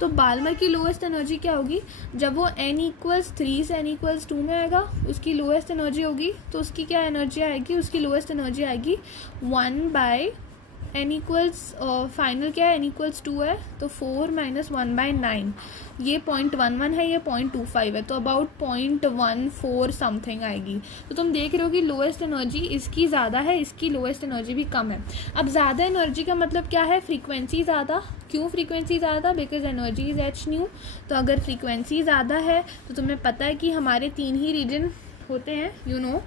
तो बाल्मर की लोएस्ट एनर्जी क्या होगी? जब वो n इक्वल्स 3 से n इक्वल्स 2 में आएगा उसकी लोएस्ट एनर्जी होगी। तो उसकी क्या एनर्जी आएगी? उसकी लोएस्ट एनर्जी आएगी 1/n इक्वल्स फाइनल क्या है? n इक्वल्स 2 है तो 4 माइनस 1/9, ये 0.11 है, ये 0.25 है, तो अबाउट 0.14 समथिंग आएगी। तो तुम देख रहे हो कि लोएस्ट एनर्जी इसकी ज़्यादा है, इसकी लोएस्ट एनर्जी भी कम है। अब ज़्यादा एनर्जी का मतलब क्या है? फ्रीक्वेंसी ज़्यादा। क्यों फ्रीक्वेंसी ज़्यादा? Because energy is h/nu। तो अगर फ्रीक्वेंसी ज़्यादा है तो तुम्हें पता है कि हमारे 3 ही रीजन होते हैं, यू नो,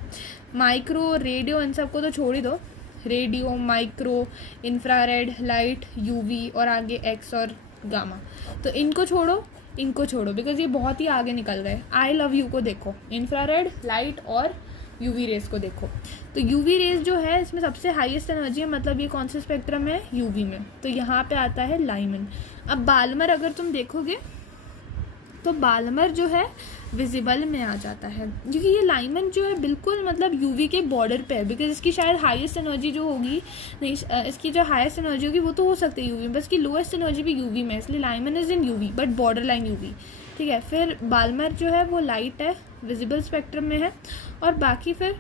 माइक्रो, रेडियो, इन सबको तो छोड़ ही दो, radio, micro, infrared, light, UV और आगे एक्स और गामा। तो इनको छोड़ो बिकॉज ये बहुत ही आगे निकल गए। आई लव यू को देखो, इंफ्रारेड, लाइट और यूवी रेस को देखो। तो यूवी रेस जो है इसमें सबसे हाईएस्ट एनर्जी है, मतलब ये कौन से स्पेक्ट्रम है? यूवी में। तो यहाँ पे आता है लाइमन। अब बाल्मर अगर तुम देखोगे तो बाल्मर जो है विजिबल में आ जाता है, क्योंकि ये लाइमन जो है बिल्कुल मतलब यूवी के बॉर्डर पे है। बिकॉज इसकी शायद हाईएस्ट एनर्जी जो होगी, नहीं, इसकी जो हाईएस्ट एनर्जी होगी वो तो हो सकती है यूवी में, बस इसकी लोएस्ट एनर्जी भी यूवी में, इसलिए Lyman is in UV but border line UV, ठीक है। फिर बाल्मर जो है वो लाइट है, विजिबल स्पेक्ट्रम में है, और बाकी फिर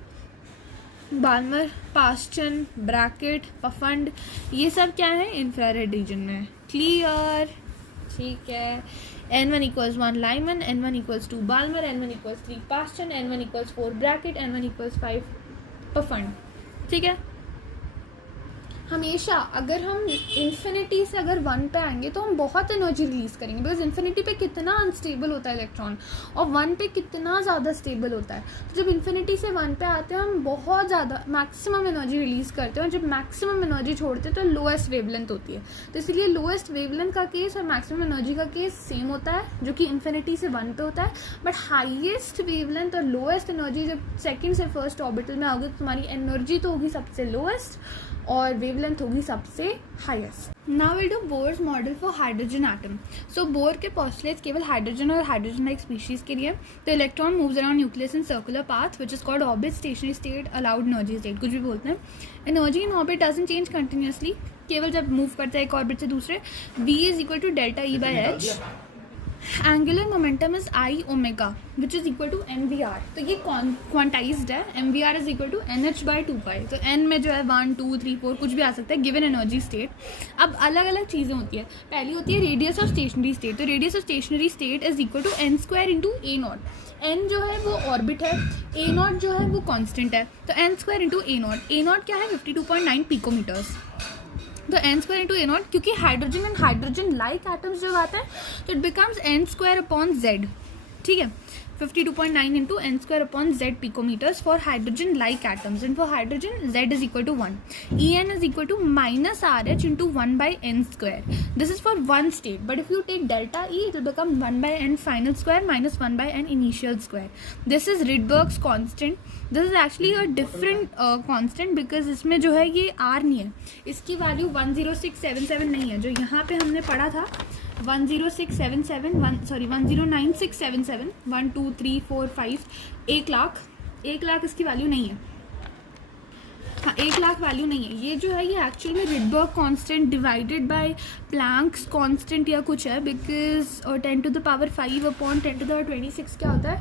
बाल्मर, पास्टन, ब्रैकेट, पफंड, ये सब क्या है? इंफ्रारेड रीजन में है। क्लियर? ठीक है। n1 equals 1 Lyman, n1 equals 2 Balmer, n1 equals 3 Paschen, n1 equals 4 Brackett, n1 equals 5 Pfund, ठीक है। हमेशा अगर हम इन्फिनिटी से अगर 1 पे आएंगे तो हम बहुत एनर्जी रिलीज़ करेंगे, बिकॉज इन्फिनिटी पे कितना अनस्टेबल होता है इलेक्ट्रॉन और 1 पे कितना ज़्यादा स्टेबल होता है। तो जब इन्फिनिटी से 1 पे आते हैं हम बहुत ज़्यादा मैक्सिमम एनर्जी रिलीज़ करते हैं, और जब मैक्सिमम एनर्जी छोड़ते हैं तो लोएस्ट वेवलेंथ होती है। तो इसलिए लोएस्ट वेवलेंथ का केस और मैक्सिमम एनर्जी का केस सेम होता है, जो कि इन्फिनिटी से 1 पे होता है। बट हाईएस्ट वेवलेंथ और लोएस्ट एनर्जी जब सेकेंड से फर्स्ट ऑर्बिटल में आओगे तो तुम्हारी एनर्जी तो होगी सबसे लोएस्ट और वेवलेंथ होगी सबसे highest. Now will do Bohr's model for hydrogen atom. So bore के पोस्टुलेट्स केवल हाइड्रोजन और हाइड्रोजन लाइक स्पीशीज के लिए। तो electron moves around nucleus in circular path which is called orbit, stationery state, allowed energy state, कुछ भी बोलते हैं। Energy in orbit doesn't change continuously, केवल जब मूव करता है एक ऑर्बिट से दूसरे। V is equal to delta E/h, angular momentum is I omega which is equal to N V R. तो ये क्वांटाइज्ड है. M V R is equal to N H by 2 pi. तो एन में जो है 1 2 3 4 कुछ भी आ सकता है गिवन एनर्जी स्टेट. अब अलग अलग चीज़ें होती है. पहली होती है रेडियस ऑफ स्टेशनरी स्टेट. तो radius of stationary state is equal to N square into A naught. N जो है वो ऑर्बिट है, ए नॉट जो है वो कांस्टेंट है. तो n square into A not. A not क्या है 52.9 पिकोमीटर्स. तो n square into A not, क्योंकि hydrogen and hydrogen like atoms जब आता है तो it becomes n square upon z. ठीक है, 52.9 into n square upon z picometres for hydrogen like atoms. And for hydrogen z is equal to 1. E n is equal to minus R H into 1 by N square. This is for one state, but if you take delta E it will become 1 by N final square minus 1 by N initial square. This is Rydberg's constant. This is actually a different constant because इसमें जो है ये आर नहीं है. इसकी वैल्यू 10677 नहीं है जो यहाँ पे हमने पढ़ा था. 10677 109,677 1 2 3 4 5 1 लाख इसकी वैल्यू नहीं है. हाँ, 1 लाख वैल्यू नहीं है. ये जो है ये एक्चुअल में Rydberg constant divided by Planck's constant या कुछ है. Because 10 to the power 5 upon 10 to the power 26 क्या होता है,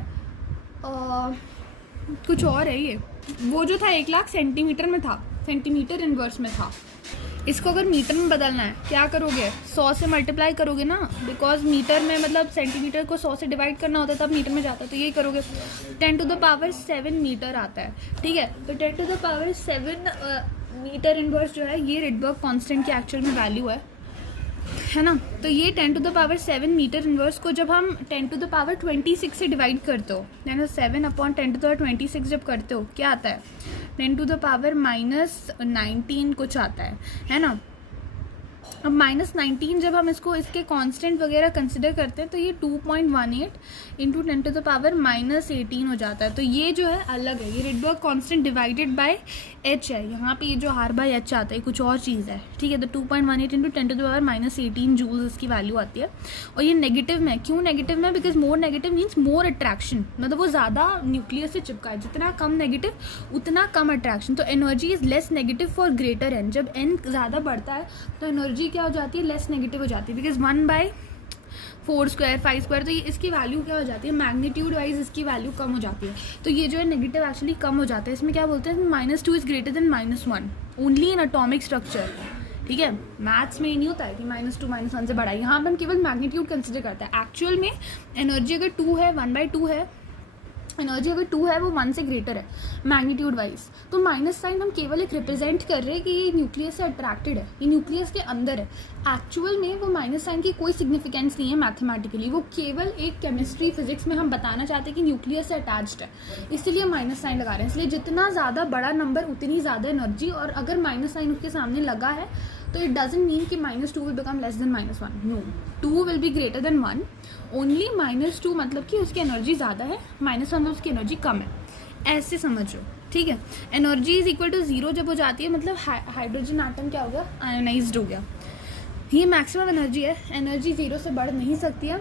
कुछ और है. ये वो जो था 1 लाख सेंटीमीटर में था, सेंटीमीटर इनवर्स में था. इसको अगर मीटर में बदलना है क्या करोगे, 100 से मल्टीप्लाई करोगे ना. बिकॉज मीटर में मतलब सेंटीमीटर को 100 से डिवाइड करना होता है तब मीटर में जाता है. तो यही करोगे. 10 to the power 7 मीटर आता है. ठीक है, तो 10 to the power 7 metre inverse जो है ये रिडबर्ग कांस्टेंट की एक्चुअल में वैल्यू है ना. तो ये 10 to the power 7 metre inverse को जब हम 10 to the power 26 से डिवाइड करते हो, यानी 7 अपॉन 10 to the power 26 जब करते हो क्या आता है, 10 to the power -19 कुछ आता है ना. अब -19 जब हम इसके कांस्टेंट वगैरह कंसिडर करते हैं तो ये 2.18 इंटू 10 to the power -18 हो जाता है. तो ये जो है अलग है, ये Rydberg constant divided by H है. यहाँ पे ये जो आर बाई एच आता है कुछ और चीज़ है. ठीक है, तो 2.18 into 10 to the power -18 joules इसकी वैल्यू आती है. और ये नेगेटिव में, क्यों नेगेटिव में, because more negative means more attraction. मतलब वो ज़्यादा न्यूक्लियस से चिपका है. जितना कम नेगेटिव उतना कम अट्रैक्शन. तो energy is less negative for greater N. जब एन ज़्यादा बढ़ता है तो एनर्जी क्या हो जाती है, लेस नेगेटिव हो जाती है. बिकॉज 1/4 स्क्वायर 5 स्क्वायर, तो ये इसकी वैल्यू क्या हो जाती है, मैग्नीट्यूड वाइज इसकी वैल्यू कम हो जाती है. तो ये जो है नेगेटिव एक्चुअली कम हो जाता है. इसमें क्या बोलते हैं, -2 is greater than -1 only in atomic structure. ठीक है, मैथ्स में ये नहीं होता है कि -2 -1 से बड़ा है. यहाँ पर हम केवल मैग्नीट्यूड कंसिडर करते हैं. एक्चुअल में एनर्जी अगर 2 है, 1/2 है, एनर्जी अगर 2 है वो 1 से ग्रेटर है मैग्नीट्यूड वाइज, तो माइनस साइन हम केवल एक रिप्रेजेंट कर रहे हैं कि ये न्यूक्लियस से अट्रैक्टेड है, ये न्यूक्लियस के अंदर है. एक्चुअल में वो माइनस साइन की कोई सिग्निफिकेंस नहीं है मैथमेटिकली. वो केवल एक केमिस्ट्री फिजिक्स में हम बताना चाहते हैं कि न्यूक्लियस से अटैच्ड है, इसलिए माइनस साइन लगा रहे हैं. इसलिए जितना ज़्यादा बड़ा नंबर उतनी ज़्यादा एनर्जी. और अगर माइनस साइन उसके सामने लगा है तो इट डजंट मीन कि -2 will become less than -1. No, 2 will be greater than 1. Only -2 मतलब कि उसकी एनर्जी ज़्यादा है, -1 में उसकी एनर्जी कम है. ऐसे समझो. ठीक है, एनर्जी इज इक्वल टू 0 जब हो जाती है मतलब हाइड्रोजन एटम क्या होगा, आयोनाइज्ड हो गया. ये मैक्सिमम एनर्जी है. एनर्जी 0 से बढ़ नहीं सकती है.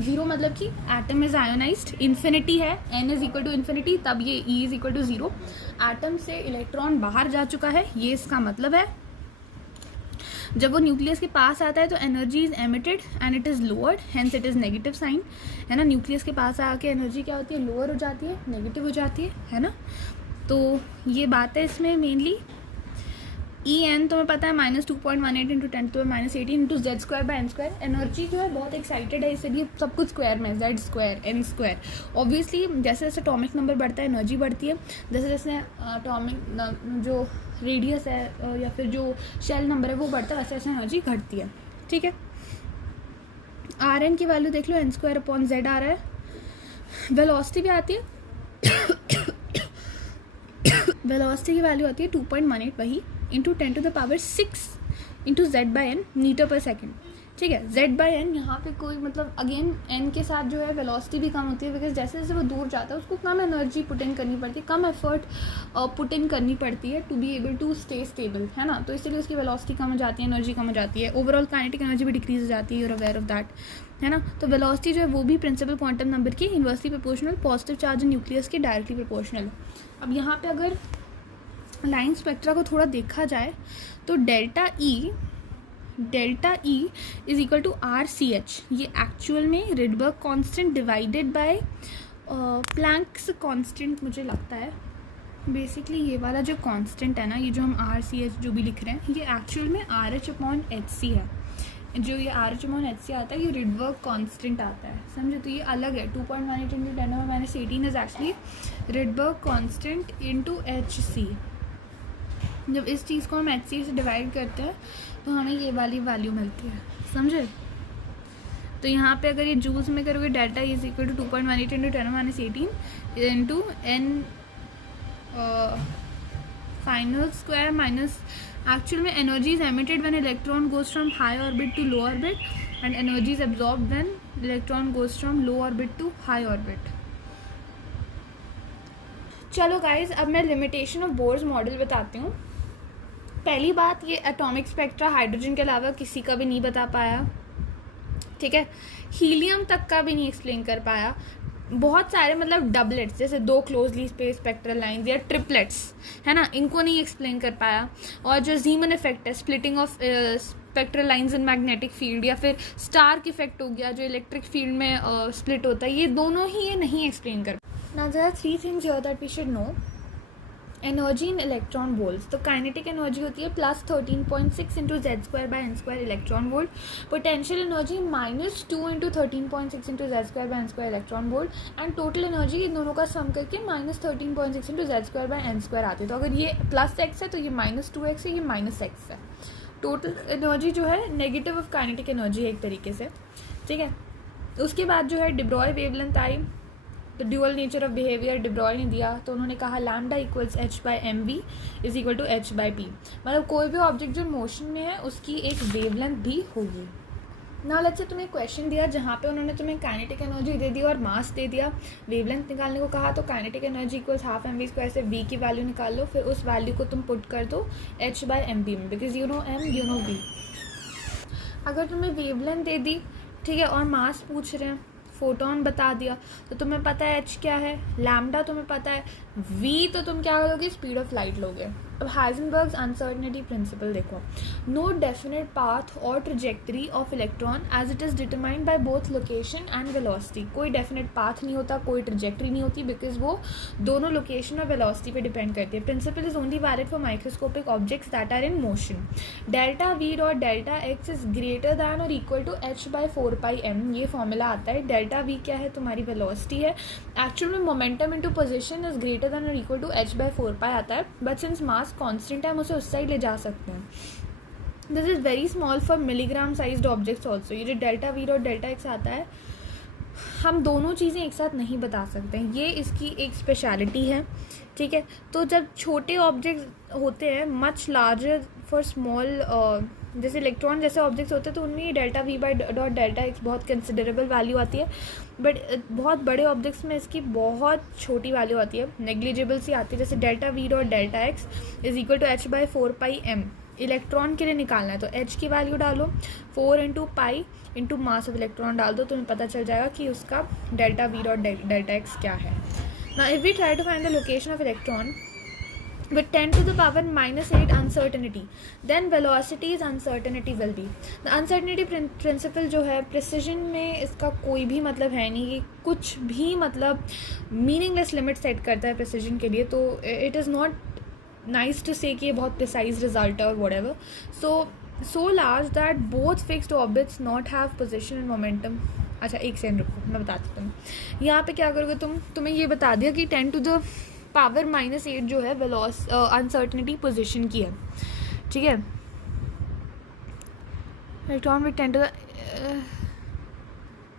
0 मतलब कि एटम इज आयोनाइज्ड. इन्फिनिटी है, n is equal to infinity, तब ये E is equal to 0. Atom से इलेक्ट्रॉन बाहर जा चुका है, ये इसका मतलब है. जब वो न्यूक्लियस के पास आता है तो energy is emitted and it is lowered, hence it is negative sign. है ना, न्यूक्लियस के पास आके एनर्जी क्या होती है, लोअर हो जाती है, नेगेटिव हो जाती है ना. तो ये बात है इसमें मेनली. ई एन तुम्हें पता है -2.18 into 10 to the -18 into Z square by N square. Energy जो है बहुत एक्साइटेड है, इसलिए सब कुछ स्क्वायर में, Z square N square. Obviously जैसे जैसे एटॉमिक नंबर बढ़ता है एनर्जी बढ़ती है. जैसे जैसे एटॉमिक जो रेडियस है या फिर जो शेल नंबर है वो बढ़ता है, वैसे वैसे एनर्जी घटती है. ठीक है, आर एन की वैल्यू देख लो, एन स्क्वायर अपॉन जेड आ रहा है. वेलोसिटी भी आती है. वेलोसिटी की वैल्यू आती है 2.18 वही into 10 to the power 6 into Z by N metre पर सेकेंड. ठीक है, जेड बाई एन यहाँ पे कोई मतलब अगेन एन के साथ जो है वेलोसिटी भी कम होती है. बिकॉज जैसे जैसे वो दूर जाता है उसको कम एनर्जी पुट इन करनी पड़ती है, कम एफर्ट पुट इन करनी पड़ती है to be able to stay stable. है ना, तो इसलिए उसकी वेलोसिटी कम हो जाती है, एनर्जी कम हो जाती है. ओवरऑल काइनेटिक एनर्जी भी डिक्रीज हो जाती है. You're aware of that. है ना, तो वेलोसिटी जो है वो भी प्रिंसिपल क्वांटम नंबर की inversely proportional, positive charge nucleus की डायरेक्टली प्रोपोर्शनल. अब यहाँ पे अगर लाइन स्पेक्ट्रा को थोड़ा देखा जाए तो delta E delta E is equal to R C H. ये एक्चुअल में Rydberg constant divided by Planck's constant मुझे लगता है. बेसिकली ये वाला जो कांस्टेंट है ना, ये जो हम आर सी एच जो भी लिख रहे हैं, ये एक्चुअल में R H upon H C है. जो ये R H upon H C आता है, ये रिडबर्ग कांस्टेंट आता है, समझे. तो ये अलग है. 2.18 into 10⁻18 is actually Rydberg constant into H C. जब इस चीज़ को हम एच सी से डिवाइड करते हैं तो हमें ये वाली वैल्यू मिलती है, समझे. तो यहाँ पे अगर ये जूल्स में करोगे, delta is equal to 2.18 into 10⁻18 into n final square minus actual में energy is emitted when electron goes from high orbit to low orbit and energy is absorbed when electron goes from low orbit to high orbit. चलो गाइज, अब मैं लिमिटेशन ऑफ बोर्स मॉडल बताती हूँ. पहली बात, ये एटॉमिक स्पेक्ट्रा हाइड्रोजन के अलावा किसी का भी नहीं बता पाया, ठीक है. हीलियम तक का भी नहीं एक्सप्लेन कर पाया. बहुत सारे मतलब डबलेट्स, जैसे 2 क्लोजली स्पेस स्पेक्ट्रल लाइंस या ट्रिपलेट्स है ना, इनको नहीं एक्सप्लेन कर पाया. और जो जीमन इफेक्ट है, splitting of spectral lines in magnetic field, या फिर स्टार्क इफेक्ट हो गया जो इलेक्ट्रिक फील्ड में स्प्लिट होता है, ये दोनों ही ये नहीं एक्सप्लेन कर. Now there are 3 things here that we should know. Energy in electron volts. तो काइनेटिक एनर्जी होती है +13.6 into Z² electron volt. Potential energy -2 into 13.6 into Z² electron volt. And total energy in दोनों का सम करके -13.6 इंटू Z² आती है. तो अगर ये +x है तो ये -2x है, ये -x है. टोटल एनर्जी जो है नेगेटिव ऑफ काइनेटिक एनर्जी है एक तरीके से, ठीक है. उसके बाद जो है डिब्रॉय वेवलेंथ आई. तो dual nature of behaviour de Broglie ने दिया, तो उन्होंने कहा lambda equals h/mv is equal to h/p. मतलब कोई भी ऑब्जेक्ट जो मोशन में है उसकी एक वेवलेंथ भी होगी. ना लेट्स से तुम्हें क्वेश्चन दिया जहाँ पे उन्होंने तुम्हें काइनेटिक एनर्जी दे दी और मास दे दिया, वेवलेंथ निकालने को कहा. तो kinetic energy equals half mv² से v की वैल्यू निकाल लो, फिर उस वैल्यू को तुम पुट कर दो h/mv में, because you know m you know v. अगर तुम्हें वेवलेंथ दे दी, ठीक है, और मास पूछ रहे हैं, फोटोन बता दिया, तो तुम्हें पता है h क्या है, लैम्डा तुम्हें पता है, v तो तुम क्या लोगे, स्पीड ऑफ लाइट लोगे. अब हाइजेनबर्ग्स अनसर्टेनिटी प्रिंसिपल देखो. नो डेफिनेट पाथ और trajectory of electron as it is determined by both location and velocity. कोई डेफिनेट पाथ नहीं होता, कोई ट्रजेक्टरी नहीं होती, बिकॉज वो दोनों लोकेशन और वेलोसिटी पे डिपेंड करती है. Principle is only valid for microscopic objects that are in motion. Delta V dot delta X is greater than और इक्वल टू h/4πm. ये फॉर्मूला आता है. डेल्टा वी क्या है, तुम्हारी वेलोसिटी है. एक्चुअल में momentum into position is greater than और इक्वल टू h/4π आता है, बट सिंस मास कांस्टेंट है हम उसे उस साइड ले जा सकते हैं. This is very small for milligram sized objects also. ये जो डेल्टा वी और डेल्टा एक्स आता है, हम दोनों चीज़ें एक साथ नहीं बता सकते हैं, ये इसकी एक स्पेशलिटी है, ठीक है. तो जब छोटे ऑब्जेक्ट्स होते हैं मच लार्जर फॉर स्मॉल, जैसे इलेक्ट्रॉन जैसे ऑब्जेक्ट्स होते हैं, तो उनमें delta we by dot delta x बहुत कंसिडरेबल वैल्यू आती है. बट बहुत बड़े ऑब्जेक्ट्स में इसकी बहुत छोटी वैल्यू आती है, नेग्लिजिबल सी आती है. जैसे delta V dot delta X is equal to h/4πm. Electron के लिए निकालना है तो h की वैल्यू डालो, 4 into pi into mass of electron डाल दो, तुम्हें पता चल जाएगा कि उसका delta V dot delta X क्या है. Now if we try to find the location of electron with 10 to the power -8 uncertainty, then velocity's uncertainty will be. The uncertainty principle जो है प्रिसिजन में इसका कोई भी मतलब है नहीं, ये कुछ भी मतलब मीनिंगलेस लिमिट सेट करता है प्रिसिजन के लिए. तो it is not nice to say कि ये बहुत प्रिसाइज रिजल्ट है और whatever. So large that both fixed orbits not have position and momentum. अच्छा एक सेकंड रुको, मैं बताती हूँ. यहाँ पे क्या करोगे तुम्हें ये बता दिया कि 10 to the पावर -8 जो है अनसर्टनिटी पोजीशन की है, ठीक है. इलेक्ट्रॉन विद 10 टू द,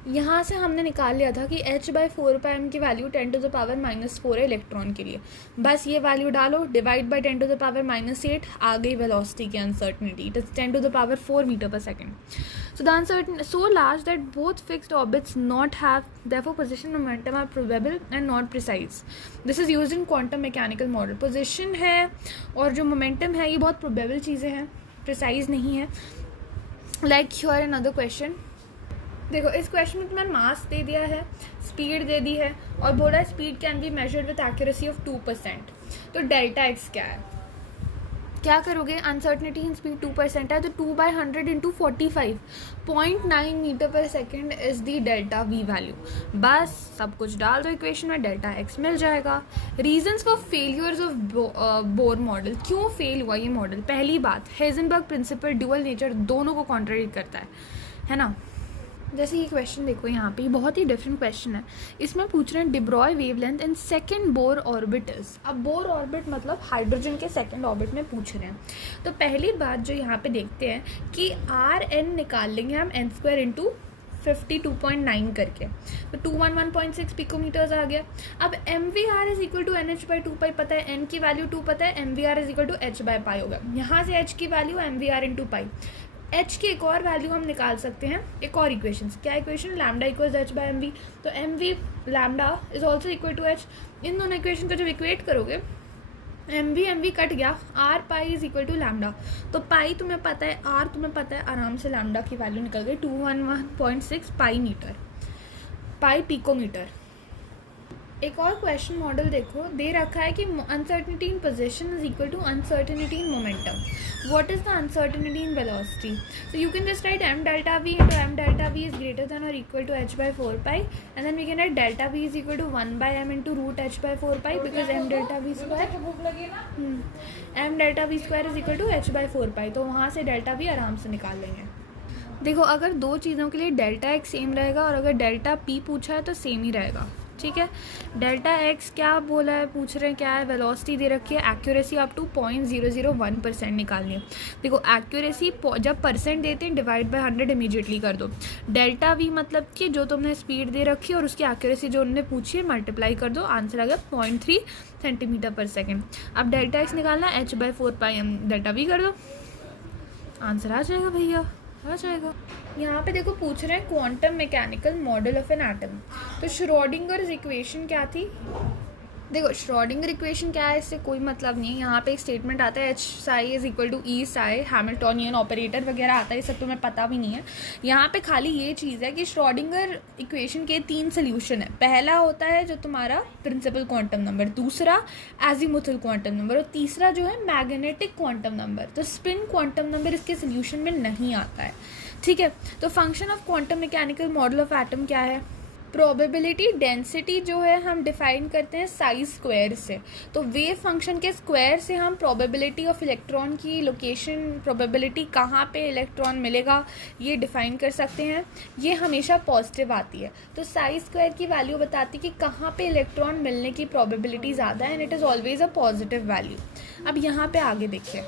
यहाँ से हमने निकाल लिया था कि h/4πm की वैल्यू 10 टू द पावर -4 है इलेक्ट्रॉन के लिए. बस ये वैल्यू डालो, divide by 10 to the power -8, आ गई वेलोसिटी की uncertainty. It is 10 to the power 4 metre पर second. So the uncertain so large that both fixed orbits not have, therefore position and momentum are probable and not precise. This is used in quantum mechanical model. Position है और जो momentum है ये बहुत probable चीज़ें हैं, precise नहीं है. Like here another question. देखो इस क्वेश्चन में तुम्हें मास दे दिया है, स्पीड दे दी है और बोला speed can be measured with accuracy of 2%. तो डेल्टा एक्स क्या है, क्या करोगे, अनसर्टनिटी इन स्पीड 2% है तो 2/100 इंटू 45, 0.9 मीटर पर second is the delta we value. बस सब कुछ डाल दो इक्वेशन में, डेल्टा एक्स मिल जाएगा। Reasons for failures of Bohr model, क्यों फेल हुआ ये मॉडल? पहली बात, हेजनबर्ग प्रिंसिपल ड्यूअल नेचर दोनों को कॉन्ट्रडिक्ट करता है ना। जैसे ये क्वेश्चन देखो यहाँ पे, बहुत ही डिफरेंट क्वेश्चन है। इसमें पूछ रहे हैं de Broglie wavelength in second Bohr orbitals. अब बोर ऑर्बिट मतलब हाइड्रोजन के सेकंड ऑर्बिट में पूछ रहे हैं। तो पहली बात जो यहाँ पे देखते हैं कि आर एन निकाल लेंगे हम n स्क्वायर इंटू 52.9 करके, तो 211.6 पिकोमीटर्स आ गया। अब M V R is equal to N H by 2 pi पता है, एन की वैल्यू 2 पता है, M V R is equal to H by pi होगा। यहाँ से एच की वैल्यू M V R into pi, H की एक और वैल्यू हम निकाल सकते हैं एक और इक्वेशन से। क्या equation? Lambda equals h by m v, तो m v lambda is also equal to h. इन दोनों इक्वेशन को जब इक्वेट करोगे, एम वी कट गया, r pi is equal to lambda, तो पाई तुम्हें पता है, आर तुम्हें पता है, आराम से लैम्डा की वैल्यू निकल गई 211.6 पाई मीटर, पाई पिकोमीटर। एक और क्वेश्चन मॉडल देखो, दे रखा है कि uncertainty in position is equal to uncertainty in momentum. What is the uncertainty in velocity? So you can just write m delta v into m delta v is greater than or equal to h by 4 pi, and then we can write delta v is equal to 1 by m into root h by 4 pi because m delta v square is equal to h by 4 pi, तो वहाँ से डेल्टा v आराम से निकाल लेंगे। देखो, अगर दो चीज़ों के लिए डेल्टा एक्स सेम रहेगा और अगर डेल्टा पी पूछा है तो सेम ही रहेगा, ठीक है। डेल्टा एक्स क्या बोला है, पूछ रहे हैं क्या है, वेलोसिटी दे रखी है, एक्यूरेसी अप टू 0.001% निकालनी है। देखो एक्यूरेसी जब परसेंट देते हैं डिवाइड बाय 100 इमीडिएटली कर दो। डेल्टा वी मतलब कि जो तुमने स्पीड दे रखी है और उसकी एक्यूरेसी जो उन्होंने पूछी है मल्टीप्लाई कर दो, आंसर आ गया 0.3 सेंटीमीटर पर सेकेंड। अब डेल्टा एक्स निकालना है, h by 4 pi M delta V कर दो, आंसर आ जाएगा भैया, आ जाएगा। यहाँ पे देखो पूछ रहे हैं quantum mechanical model of an atom, तो श्रोडिंगर्स इक्वेशन क्या थी? देखो श्रोडिंगर इक्वेशन क्या है, इससे कोई मतलब नहीं है। यहाँ पे एक स्टेटमेंट आता है H psi is equal to E psi, Hamiltonian operator वगैरह आता है, ये सब तुम्हें पता भी नहीं है। यहाँ पे खाली ये चीज़ है कि श्रोडिंगर इक्वेशन के 3 सोल्यूशन है। पहला होता है जो तुम्हारा प्रिंसिपल क्वांटम नंबर, दूसरा एजीमुथल क्वांटम नंबर और तीसरा जो है मैग्नेटिक क्वांटम नंबर। तो स्पिन क्वांटम नंबर इसके सोल्यूशन में नहीं आता है, ठीक है। तो function of quantum mechanical model of atom क्या है? प्रोबेबिलिटी डेंसिटी जो है हम डिफाइन करते हैं साइज स्क्वायर से, तो वेव फंक्शन के स्क्वायर से हम प्रोबेबिलिटी ऑफ इलेक्ट्रॉन की लोकेशन, प्रोबेबिलिटी कहाँ पे इलेक्ट्रॉन मिलेगा ये डिफाइन कर सकते हैं। ये हमेशा पॉजिटिव आती है, तो साइज स्क्वायर की वैल्यू बताती है कि कहाँ पे इलेक्ट्रॉन मिलने की प्रोबेबिलिटी ज़्यादा है, and it is always a positive value. अब यहाँ पे आगे देखिए,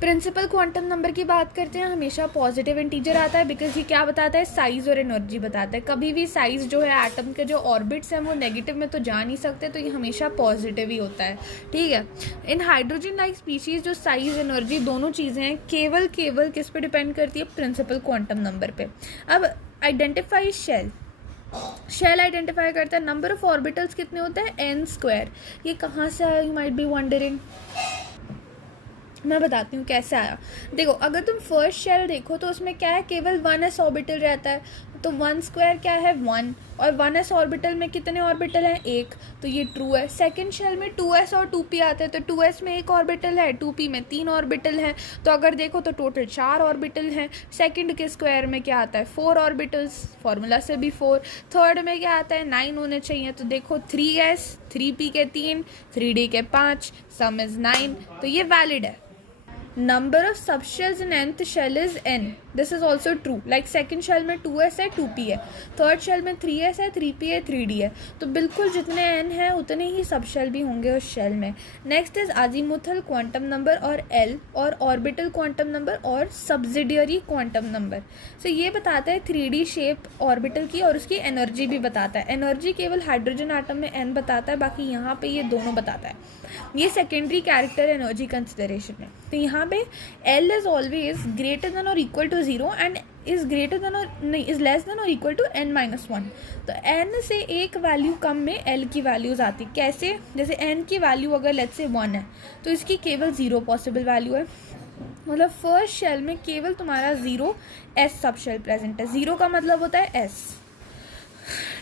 प्रिंसिपल क्वांटम नंबर की बात करते हैं, हमेशा पॉजिटिव इंटीजर आता है बिकॉज ये क्या बताता है, साइज और एनर्जी बताता है। कभी भी साइज जो है एटम के जो ऑर्बिट्स हैं वो नेगेटिव में तो जा नहीं सकते, तो ये हमेशा पॉजिटिव ही होता है, ठीक है। इन हाइड्रोजन लाइक स्पीशीज जो साइज एनर्जी दोनों चीज़ें हैं केवल किस पे डिपेंड करती है, प्रिंसिपल क्वांटम नंबर पे। अब आइडेंटिफाई शेल आइडेंटिफाई करता है, नंबर ऑफ ऑर्बिटल्स कितने होते हैं, n स्क्वायर। ये कहाँ से आया, यू माइट बी वंडरिंग, मैं बताती हूँ कैसे आया। देखो अगर तुम फर्स्ट शेल देखो तो उसमें क्या है, केवल 1s ऑर्बिटल रहता है, तो 1 स्क्वायर क्या है 1, और 1s ऑर्बिटल में कितने ऑर्बिटल हैं, 1, तो ये ट्रू है। सेकंड शेल में 2s और 2p आते हैं, तो 2s में 1 ऑर्बिटल है, 2p में 3 ऑर्बिटल हैं, तो अगर देखो तो टोटल 4 ऑर्बिटल हैं। सेकंड के स्क्वायर में क्या आता है, 4 ऑर्बिटल्स, फॉर्मूला से भी 4। थर्ड में क्या आता है, 9 होने चाहिए, तो देखो 3s, 3p के 3, 3d के 5, सम इज 9, तो ये वैलिड है। Number of subshells in nth shell is n, this is also true. Like second shell में 2s है 2p है, थर्ड शेल में 3s है 3p है 3d है, तो बिल्कुल जितने n हैं उतने ही सब शेल भी होंगे उस शेल में। Next is azimuthal quantum number और l, और ऑर्बिटल क्वांटम नंबर और सब्सिडियरी क्वांटम नंबर। सो ये बताता है 3D शेप ऑर्बिटल की और उसकी एनर्जी भी बताता है। एनर्जी केवल हाइड्रोजन आटम में n बताता है, बाकी यहाँ पे ये दोनों बताता है। ये सेकेंडरी कैरेक्टर एनर्जी कंसिडरेशन है। तो यहाँ पे L is always greater than और equal to 0 and is greater than और नहीं इज लेस देन और इक्वल टू n-1। तो n से एक वैल्यू कम में L की वैल्यूज आती, कैसे, जैसे n की वैल्यू अगर लेट्स से 1 है तो इसकी केवल 0 पॉसिबल वैल्यू है, मतलब फर्स्ट शेल में केवल तुम्हारा 0 s सब शेल प्रेजेंट है। 0 का मतलब होता है s।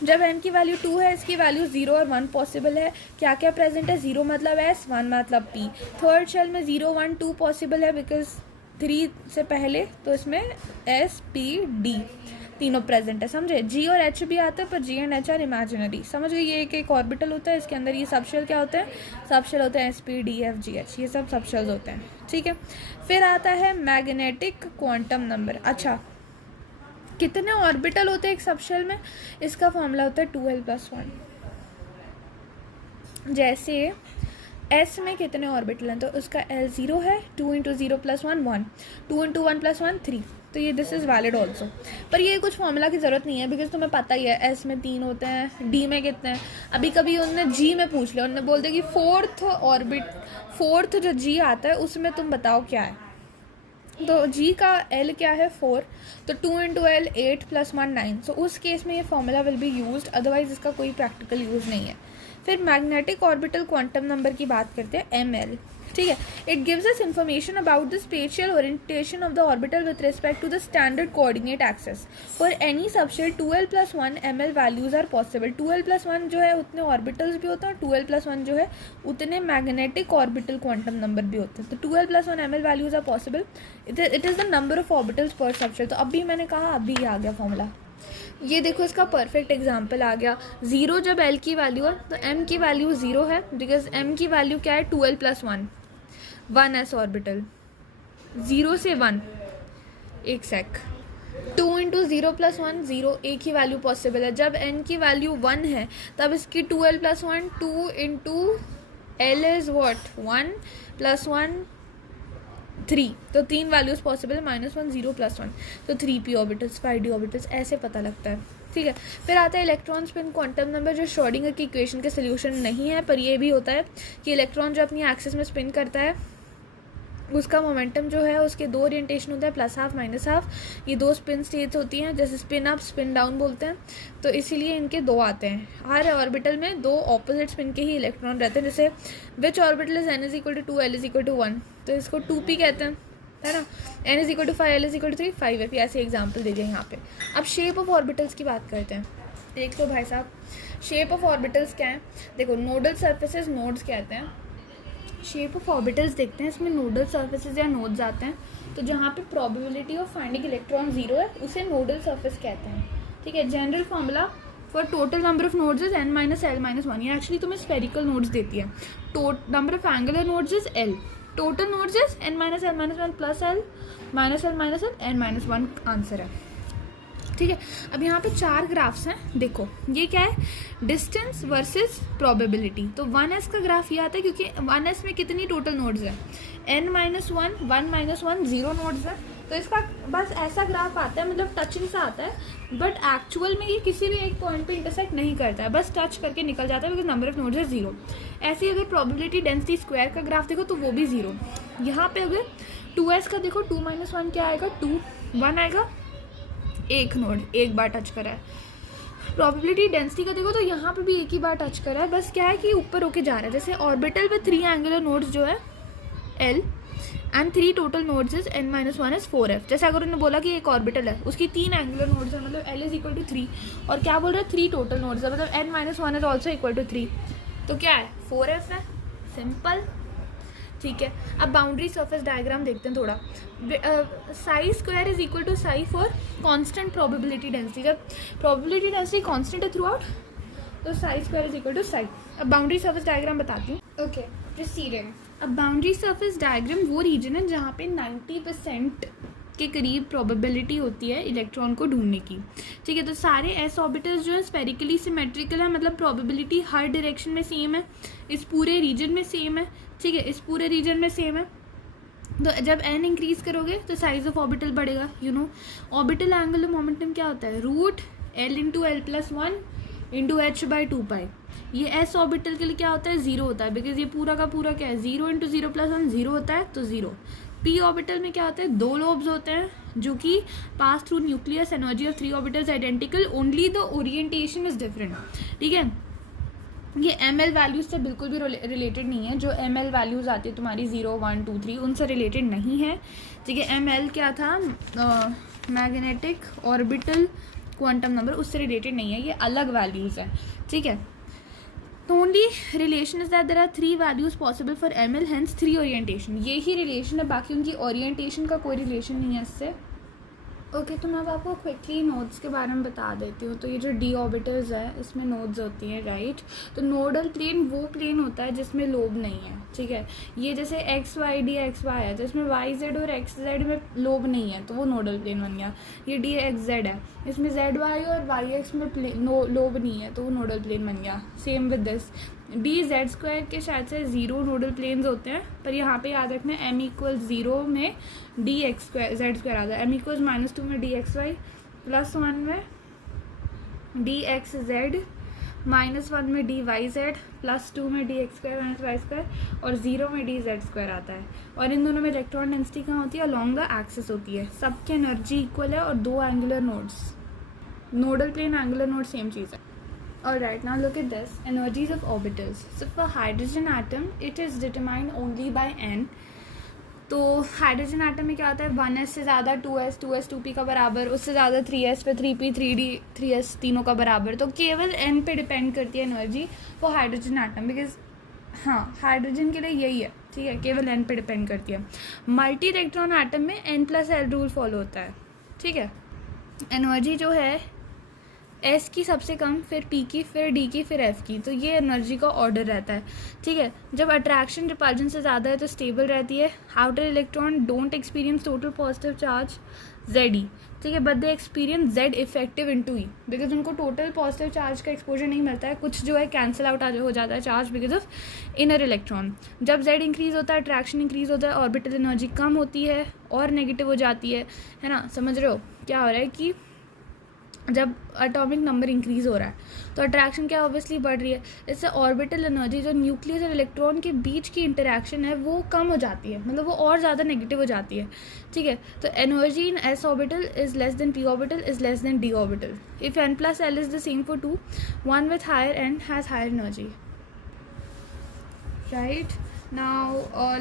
जब n की वैल्यू 2 है, इसकी वैल्यू 0 और 1 पॉसिबल है। क्या क्या प्रेजेंट है? 0 मतलब s, 1 मतलब p। थर्ड शेल में 0 1 2 पॉसिबल है बिकॉज 3 से पहले, तो इसमें s p d तीनों प्रेजेंट है, समझे। g और h भी आता है, पर g and h are imaginary, समझ गए। ये एक ऑर्बिटल होता है, इसके अंदर ये सबशेल क्या होते हैं? सबशेल होते हैं s p d f g h, ये सब सबशेल्स होते हैं, ठीक है। फिर आता है मैग्नेटिक क्वांटम नंबर। अच्छा, कितने ऑर्बिटल होते हैं एक सबशेल में? इसका फॉर्मूला होता है 2l+1। जैसे s में कितने ऑर्बिटल हैं, तो उसका l 0 है, 2 × 0 + 1 1, 2 × 1 + 1 3, तो ये दिस इज़ वैलिड ऑल्सो। पर ये कुछ फॉर्मूला की ज़रूरत नहीं है बिकॉज तुम्हें पता ही है s में 3 होते हैं, d में कितने हैं। अभी कभी उन्होंने g में पूछ लिया, उन्होंने बोल दिया कि फोर्थ जो g आता है उसमें तुम बताओ क्या है, तो g का l क्या है? 4, तो 2 × l 8 + 1 9, सो उस केस में ये formula will be used, otherwise इसका कोई प्रैक्टिकल यूज़ नहीं है। फिर मैग्नेटिक ऑर्बिटल क्वांटम नंबर की बात करते हैं, ml, ठीक है। It gives us information about the spatial orientation of the orbital with respect to the standard coordinate axes. For any subshell 2l+1 ml values are possible. 2l+1 जो है उतने ऑर्बिटल्स भी होते हैं, और 2l+1 जो है उतने मैग्नेटिक ऑर्बिटल क्वांटम नंबर भी होते हैं। तो 2l+1 ml values are possible. It is the number of orbitals per subshell. तो अभी मैंने कहा, अभी आ गया फॉर्मूला। ये देखो, इसका परफेक्ट एग्जाम्पल आ गया। 0 जब l की वैल्यू है तो m की वैल्यू 0 है, बिकॉज m की वैल्यू क्या है? 2l+1, 1s ऑर्बिटल, 0 से 1, एक सेक। 2 × 0 + 1 0, एक ही वैल्यू पॉसिबल है। जब n की वैल्यू 1 है तब इसकी 2l+1, 2 × l इज़ व्हाट? 1 + 1 3, तो 3 वैल्यूज पॉसिबल है, -1 0 + 1, तो 3p ऑर्बिटल्स, 5d ऑर्बिटल्स, ऐसे पता लगता है, ठीक है। फिर आता है इलेक्ट्रॉन स्पिन क्वांटम नंबर, जो श्रोडिंगर की इक्वेशन के सोल्यूशन नहीं है, पर ये भी होता है कि इलेक्ट्रॉन जो अपनी एक्सिस में स्पिन करता है उसका मोमेंटम जो है उसके 2 ओरिएंटेशन होता है, +½ -½ ये 2 स्पिन स्टेट्स होती हैं, जैसे स्पिन अप स्पिन डाउन बोलते हैं, तो इसीलिए इनके 2 आते हैं। हर ऑर्बिटल में 2 ऑपोजिट स्पिन के ही इलेक्ट्रॉन रहते हैं। जैसे विच ऑर्बिटल इज n = 2 l = 1, तो इसको 2p कहते हैं, है ना। n = 5 l = 3, 5 है, ऐसे एग्जाम्पल दे दिए यहाँ पे। अब शेप ऑफ ऑर्बिटल्स की बात करते हैं। देख लो भाई साहब, शेप ऑफ ऑर्बिटल्स क्या है? देखो, नोडल सर्फेसेज नोड्स कहते हैं। शेप ऑफ ऑर्बिटल्स देखते हैं, इसमें नोडल सर्फेसेज या नोड्स आते हैं। तो जहाँ पे प्रोबेबिलिटी ऑफ फाइंडिंग इलेक्ट्रॉन 0 है उसे नोडल सर्फेस कहते हैं, ठीक है। General formula for total number of nodes is n - l - 1। ये एक्चुअली तुम्हें स्फेरिकल नोड्स देती है। Number of angular nodes is l, total nodes is n - l - 1 + l - l - l n - 1, answer है, ठीक है। अब यहाँ पे 4 ग्राफ्स हैं, देखो ये क्या है? Distance versus probability. तो 1s का ग्राफ ये आता है क्योंकि 1s में कितनी टोटल नोड्स है? n - 1 1 - 1 0 नोड्स है, तो इसका बस ऐसा ग्राफ आता है, मतलब टचिंग सा आता है, बट एक्चुअल में ये किसी भी एक पॉइंट पे इंटरसेक्ट नहीं करता है, बस टच करके निकल जाता है बिकॉज नंबर ऑफ नोड्स है 0। ऐसे ही अगर प्रोबेबिलिटी डेंसिटी स्क्वायर का ग्राफ देखो तो वो भी 0। यहाँ पे अगर 2s का देखो, 2 - 1 क्या आएगा? 2, 1 आएगा, एक नोड एक बार टच करा है। प्रोबेबिलिटी डेंसिटी का देखो तो यहाँ पे भी एक ही बार टच करा है, बस क्या है कि ऊपर होके जा रहा है। जैसे ऑर्बिटल पे 3 एंगुलर नोड्स जो है l and 3 total nodes is n - 1 is 4f। जैसे अगर उन्होंने बोला कि एक ऑर्बिटल है, उसकी 3 एंगुलर नोड्स है, मतलब l = 3, और क्या बोल रहे हैं? 3 टोटल नोड्स है, मतलब n - 1 इज ऑल्सो = 3, तो क्या है? 4f है, सिंपल, ठीक है। अब बाउंड्री सरफेस डायग्राम देखते हैं थोड़ा। Psi square is equal to psi for constant probability density. जब प्रोबेबिलिटी डेंसिटी कांस्टेंट है थ्रू आउट, तो psi square is equal to psi. अब बाउंड्री सरफेस डायग्राम बताती हूँ, ओके, प्रोसीडिंग। अब बाउंड्री सरफेस डायग्राम वो रीजन है जहाँ पे 90% के करीब प्रोबेबिलिटी होती है इलेक्ट्रॉन को ढूंढने की, ठीक है। तो सारे एस ऑर्बिटल्स जो है स्फेरिकली सिमेट्रिकल है, मतलब प्रोबेबिलिटी हर डायरेक्शन में सेम है, इस पूरे रीजन में सेम है, ठीक है, इस पूरे रीजन में सेम है। तो जब n इंक्रीज करोगे तो साइज ऑफ ऑर्बिटल बढ़ेगा, you know. Orbital angular momentum क्या होता है? √l × l+1 × h/2π। ये s ऑर्बिटल के लिए क्या होता है? 0 होता है, बिकॉज ये पूरा का पूरा क्या है? 0 × 0 + 1 0 होता है, तो 0। p ऑर्बिटल में क्या होता है? 2 लोब्स होते हैं जो कि pass through nucleus. Energy of 3 orbitals identical, only the orientation is different, ठीक है। ये ml वैल्यूज से बिल्कुल भी रिलेटेड नहीं है। जो ml वैल्यूज आती है तुम्हारी 0 1 2 3 उनसे रिलेटेड नहीं है, ठीक है। ml क्या था? मैग्नेटिक ऑर्बिटल क्वांटम नंबर उससे रिलेटेड नहीं है, ये अलग वैल्यूज़ हैं, ठीक है। तो only relation is that there are 3 values possible for ML, hence 3 orientation, यही रिलेशन है, बाकी उनकी ओरिएंटेशन का कोई रिलेशन नहीं है इससे। ओके, तो मैं अब आपको क्विकली नोड्स के बारे में बता देती हूँ। तो ये जो d ऑर्बिटल्स है इसमें नोड्स होती हैं, राइट। तो नोडल प्लेन वो प्लेन होता है जिसमें लोब नहीं है, ठीक है। ये जैसे x y d x y है, जिसमें वाई जेड और एक्स जेड में लोब नहीं है, तो वो नोडल प्लेन बन गया। ये डी एक्स जेड है, इसमें जेड वाई और वाई एक्स में लोब नहीं है, तो वो नोडल प्लेन बन गया। Same with this, D Z square के शायद से 0 नोडल प्लेन्स होते हैं, पर यहाँ पे याद रखना m = 0 में d x square Z square आता है, m = -2 में डी एक्स वाई, +1 में डी एक्स जेड, -1 में डी वाई जेड, +2 में d x square minus y square, और 0 में डी जेड स्क्वायर आता है। और इन दोनों में इलेक्ट्रॉन डेंसिटी कहाँ होती है? अलॉन्ग द एक्सिस होती है। सबकी एनर्जी इक्वल है और 2 angular nodes, nodal plane angular node same चीज़ है। Alright, now look at this, energies of orbitals. So for hydrogen atom, it is determined only by n. तो हाइड्रोजन एटम में क्या होता है? 1s से ज़्यादा 2s, 2s 2p का बराबर, उससे ज़्यादा 3s, फिर 3p 3d 3s तीनों का बराबर। तो केवल n पे डिपेंड करती है energy for hydrogen atom, because हाँ हाइड्रोजन के लिए यही है, ठीक है, केवल n पे डिपेंड करती है। मल्टी इलेक्ट्रॉन एटम में n+l रूल फॉलो होता है, ठीक है। एनर्जी जो है S की सबसे कम, फिर P की, फिर D की, फिर F की, तो ये एनर्जी का ऑर्डर रहता है, ठीक है। जब अट्रैक्शन रिपल्जन से ज़्यादा है तो स्टेबल रहती है। Outer electron don't experience total positive charge ZE, ठीक है, but they experience Z effective into E, because उनको टोटल पॉजिटिव चार्ज का एक्सपोजर नहीं मिलता है, कुछ जो है कैंसिल आउट हो जाता है charge because of inner electron. जब Z इंक्रीज होता है, अट्रैक्शन इंक्रीज होता है, ऑर्बिटल एनर्जी कम होती है और नेगेटिव हो जाती है ना। समझ रहे हो क्या हो रहा है कि जब एटॉमिक नंबर इंक्रीज़ हो रहा है तो अट्रैक्शन क्या ऑब्वियसली बढ़ रही है, इससे ऑर्बिटल एनर्जी जो न्यूक्लियस और इलेक्ट्रॉन के बीच की इंटरेक्शन है वो कम हो जाती है, मतलब वो और ज़्यादा नेगेटिव हो जाती है, ठीक है। तो energy in s orbital is less then p orbital is less then d orbital if n+l is the same for 2, one with higher n has higher energy, right। now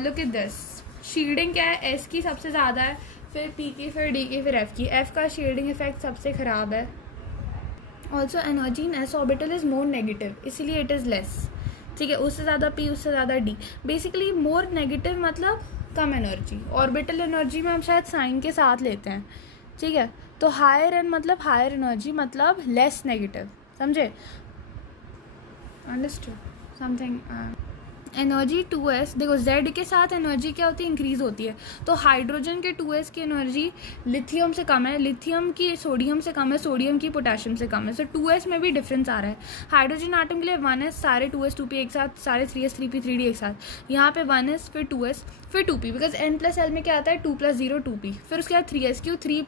look at this, shielding क्या है? s की सबसे ज़्यादा है, फिर P की, फिर D की, फिर F की। F का शील्डिंग इफेक्ट सबसे ख़राब है। Also energy in S orbital is more negative, इसीलिए इट इज़ लेस, ठीक है। उससे ज़्यादा P, उससे ज़्यादा D। बेसिकली मोर नेगेटिव मतलब कम एनर्जी। ऑर्बिटल एनर्जी में हम शायद साइन के साथ लेते हैं, ठीक है। तो हायर एन मतलब हायर एनर्जी मतलब लेस नेगेटिव, समझे? Understood something. एनर्जी 2s, देखो Z के साथ एनर्जी क्या होती है? इंक्रीज़ होती है। तो हाइड्रोजन के 2s की एनर्जी लिथियम से कम है, लिथियम की सोडियम से कम है, सोडियम की पोटेशियम से कम है। सो 2s में भी डिफरेंस आ रहा है। हाइड्रोजन आटम के लिए 1s, सारे 2s 2p एक साथ, सारे 3s 3p 3d एक साथ। यहाँ पे 1s, फिर 2s, फिर 2p, बिकॉज n+l में क्या आता है? 2 + 0 2p, फिर उसके बाद 3s, क्यों? 2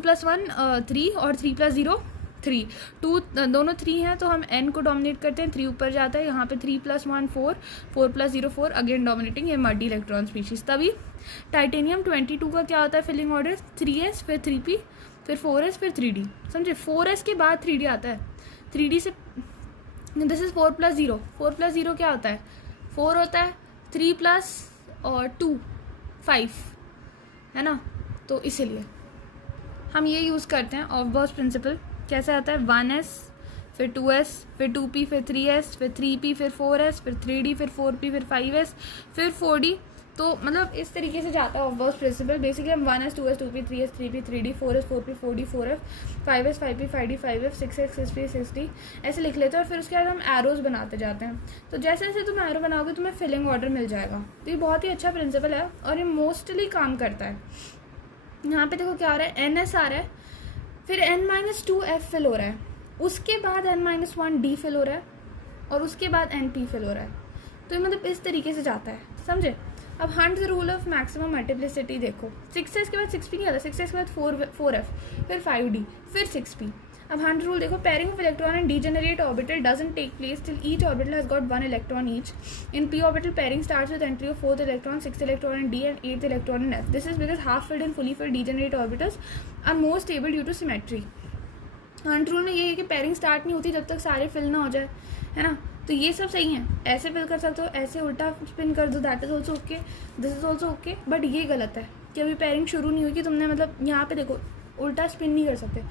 + 1 3 और 3 + 0 3, 2 दोनों 3 हैं तो हम n को डोमिनेट करते हैं, 3 ऊपर जाता है। यहाँ पे 3 + 1 4, 4 + 0 4, अगेन डोमिनेटिंग, ये मल्टी इलेक्ट्रॉन स्पीशीज। तभी टाइटेनियम 22 का क्या होता है फिलिंग ऑर्डर? 3s, फिर 3p, फिर 4s, फिर 3d, समझे? 4s के बाद 3d आता है, 3d से दिस इज़ 4 + 0, 4 + 0 क्या होता है? 4 होता है, 3 + 2 5, है ना। तो इसीलिए हम ये यूज़ करते हैं ऑफ-बॉक्स प्रिंसिपल। कैसे आता है? 1s, फिर 2s, फिर 2p, फिर 3s, फिर 3p, फिर 4s, फिर 3d, फिर 4p, फिर 5s, फिर 4d। तो मतलब इस तरीके से जाता है ऑफ-बॉक्स प्रिंसिपल। बेसिकली हम 1s 2s 2p 3s 3p 3d 4s 4p 4d 4f 5s 5p 5d 5f 6s 6p 6d ऐसे लिख लेते हैं, और फिर उसके बाद हम एरोज बनाते जाते हैं। तो जैसे जैसे तुम एरो बनाओगे तुम्हें फिलिंग ऑर्डर मिल जाएगा। तो ये बहुत ही अच्छा प्रिंसिपल है और ये मोस्टली काम करता है। यहाँ पे देखो क्या हो रहा है? ns आ रहा है, फिर n-2f फिल हो रहा है, उसके बाद n-1 d फिल हो रहा है, और उसके बाद np फिल हो रहा है। तो ये मतलब इस तरीके से जाता है, समझे? अब hunts rule of maximum multiplicity देखो, 6s के बाद 6p नहीं आता, 6s के बाद 4f, फिर 5d, फिर 6p। अब हंट रूल देखो, pairing of electron and degenerate orbital doesn't take place till each orbital has got 1 electron each. In p orbital pairing starts with entry of 4th electron, 6th electron in d and 8th electron in f. This is because half filled and fully filled degenerate orbitals are more stable due to symmetry. Hund rule में ये है कि पेयरिंग स्टार्ट नहीं होती जब तक सारे फिल ना हो जाए, है ना। तो ये सब सही है, ऐसे फिल कर सकते हो, ऐसे उल्टा स्पिन कर दो, that is also okay, this is also okay. But ये गलत है कि अभी पेयरिंग शुरू नहीं हुई कि तुमने मतलब यहाँ पे देखो उल्टा स्पिन नहीं कर सकते,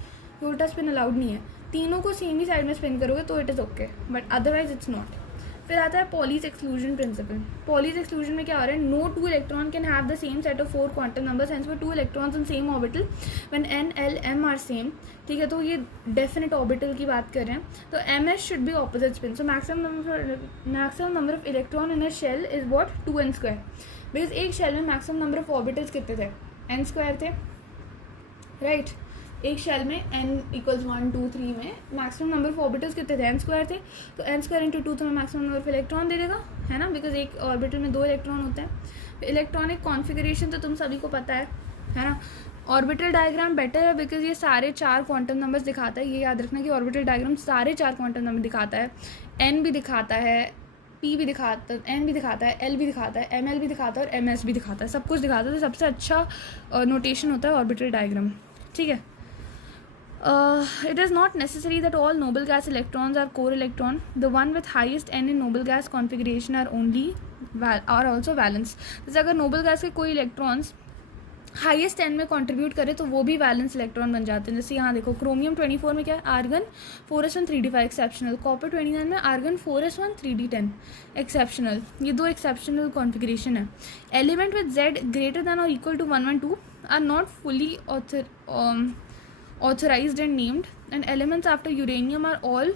ये उल्टा स्पिन अलाउड नहीं है, तीनों को सेम ही साइड में स्पिन करोगे तो it is okay, but otherwise it's not. फिर आता है Pauli's exclusion principle. Pauli's exclusion में क्या हो रहा है, no two electron can have the same set of 4 quantum numbers, hence for 2 electrons in same orbital when n l m are same. ठीक है, तो ये डेफिनेट ऑर्बिटल की बात कर रहे हैं, तो ms should be opposite spin. So maximum number of electron in a shell is what 2n², because एक शेल में मैक्सिमम नंबर ऑफ ऑर्बिटल्स कितने थे, n² थे, राइट। एक शेल में n = 1 2 3 में मैक्सिमम नंबर ऑफ ऑर्बिटल्स कितने थे, n² थे, तो n² × 2 तुम्हें मैक्सिमम नंबर ऑफ इलेक्ट्रॉन दे देगा, है ना, बिकॉज एक ऑर्बिटल में 2 इलेक्ट्रॉन होते हैं। इलेक्ट्रॉनिक कॉन्फ़िगरेशन तो तुम सभी को पता है ना। ऑर्बिटल डायग्राम बेटर है बिकॉज ये सारे 4 क्वांटम नंबर्स दिखाता है। ये याद रखना कि ऑर्बिटल डायग्राम सारे 4 क्वांटम नंबर दिखाता है, n भी दिखाता है, p भी दिखाता है, n भी दिखाता है, l भी दिखाता है, ml भी दिखाता है और ms भी दिखाता है, सब कुछ दिखाता है। तो सबसे अच्छा नोटेशन होता है ऑर्बिटल डायग्राम, ठीक है। It is not necessary that all noble gas electrons are core electron. The one with highest n in noble gas configuration are also valence. जैसे अगर noble gas के कोई इलेक्ट्रॉन्स हाईएस्ट n में कंट्रीब्यूट करे तो वो भी वैलेंस इलेक्ट्रॉन बन जाते हैं। जैसे यहाँ देखो, क्रोमियम 24 में क्या है, argon 4s1 3d5 exceptional, copper 29 में आर्गन 4s1 3d10 एक्सेप्शनल। ये 2 एक्सेप्शनल कॉन्फ़िगरेशन है। Element with z greater than और equal to 112 are not fully authorized and named, and elements after uranium are all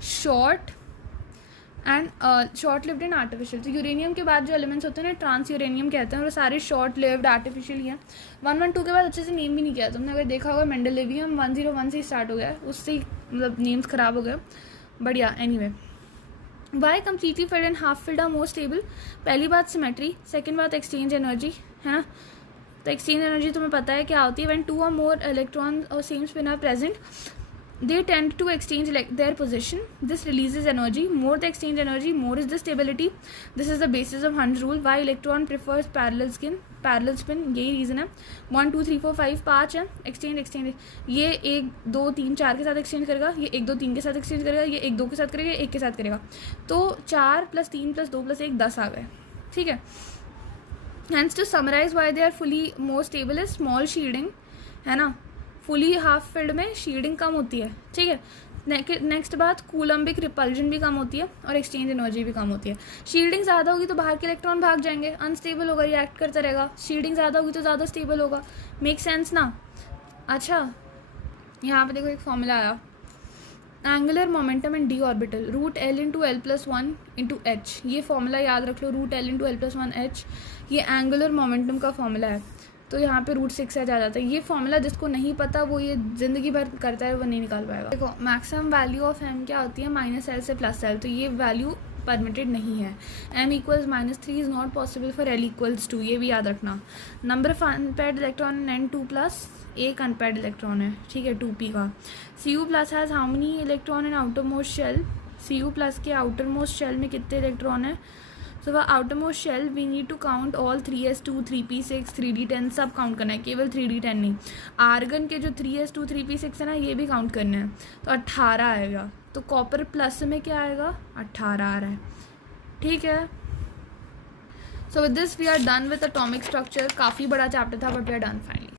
short lived and artificial. तो यूरेनियम के बाद जो एलिमेंट्स होते हैं ना, ट्रांस यूरेनियम कहते हैं, और वो सारे शॉर्ट लिव्ड आर्टिफिशियल ही हैं। 112 के बाद अच्छे से नेम भी नहीं किया तुमने, अगर देखा होगा मेंडेलिवियम 101 से स्टार्ट हो गया, उससे ही मतलब नेम्स खराब हो गए, बढ़िया। Anyway, why completely filled and half filled are more stable. पहली बात सिमेट्री, सेकेंड बात एक्सचेंज एनर्जी, है ना। तो एक्सचेंज एनर्जी तुम्हें पता है क्या होती है, व्हेन 2 or more इलेक्ट्रॉन और same spin are present they tend to exchange their position. This releases energy. More the exchange energy, more is the stability. This is the basis of Hund's rule. Why electron prefers parallel spin, यही रीज़न है। 1 2 3 4 5 5 है, एक्सचेंज ये 1 2 3 4 के साथ एक्सचेंज करेगा, ये 1 2 3 के साथ एक्सचेंज करेगा, ये 1 2 के साथ करेगा, 1 के साथ करेगा, तो 4 + 3 + 2 + 1 10 आ गए, ठीक है। Hence to summarize why they are fully more stable is small shielding, है ना। फुली हाफ फिल्ड में शील्डिंग कम होती है, ठीक है। नेक्स्ट बात, कूलम्बिक रिपल्जन भी कम होती है और एक्सचेंज एनर्जी भी कम होती है। शील्डिंग ज़्यादा होगी तो बाहर के इलेक्ट्रॉन भाग जाएंगे, अनस्टेबल होगा, रिएक्ट करता रहेगा। शील्डिंग ज़्यादा होगी तो ज़्यादा स्टेबल होगा, मेक सेंस ना। अच्छा, यहाँ पे देखो एक फॉर्मूला आया, एंगुलर मोमेंटम इन D orbital √L × L+1 × H। ये फॉर्मूला याद रख लो, √L × L+1 H, ये एंगुलर मोमेंटम का फॉर्मूला है। तो यहाँ पे √6H आ जाता है। ये फॉर्मूला जिसको नहीं पता वो ये ज़िंदगी भर करता है, वो नहीं निकाल पाएगा। देखो, मैक्सिमम वैल्यू ऑफ m क्या होती है, -L से +L, तो ये वैल्यू परमिटेड नहीं है। m = -3 is not possible for L = 2, ये भी याद रखना। Number of unpaired electron in N2+, एक अनपेयर्ड इलेक्ट्रॉन है, ठीक है, 2p का। Cu+ has how many electron in outermost shell, Cu+ के आउटर मोस्ट शेल में कितने इलेक्ट्रॉन है। So for outermost shell we need to count all 3s2 3p6 3d10 सब काउंट करना है, केवल 3d10 नहीं। आर्गन के जो 3s2 3p6 है ना, ये भी काउंट करना है, तो 18 आएगा। तो कॉपर प्लस में क्या आएगा, 18 आ रहा है, ठीक है। So with this we are done with atomic structure. काफ़ी बड़ा चैप्टर था but we are done finally.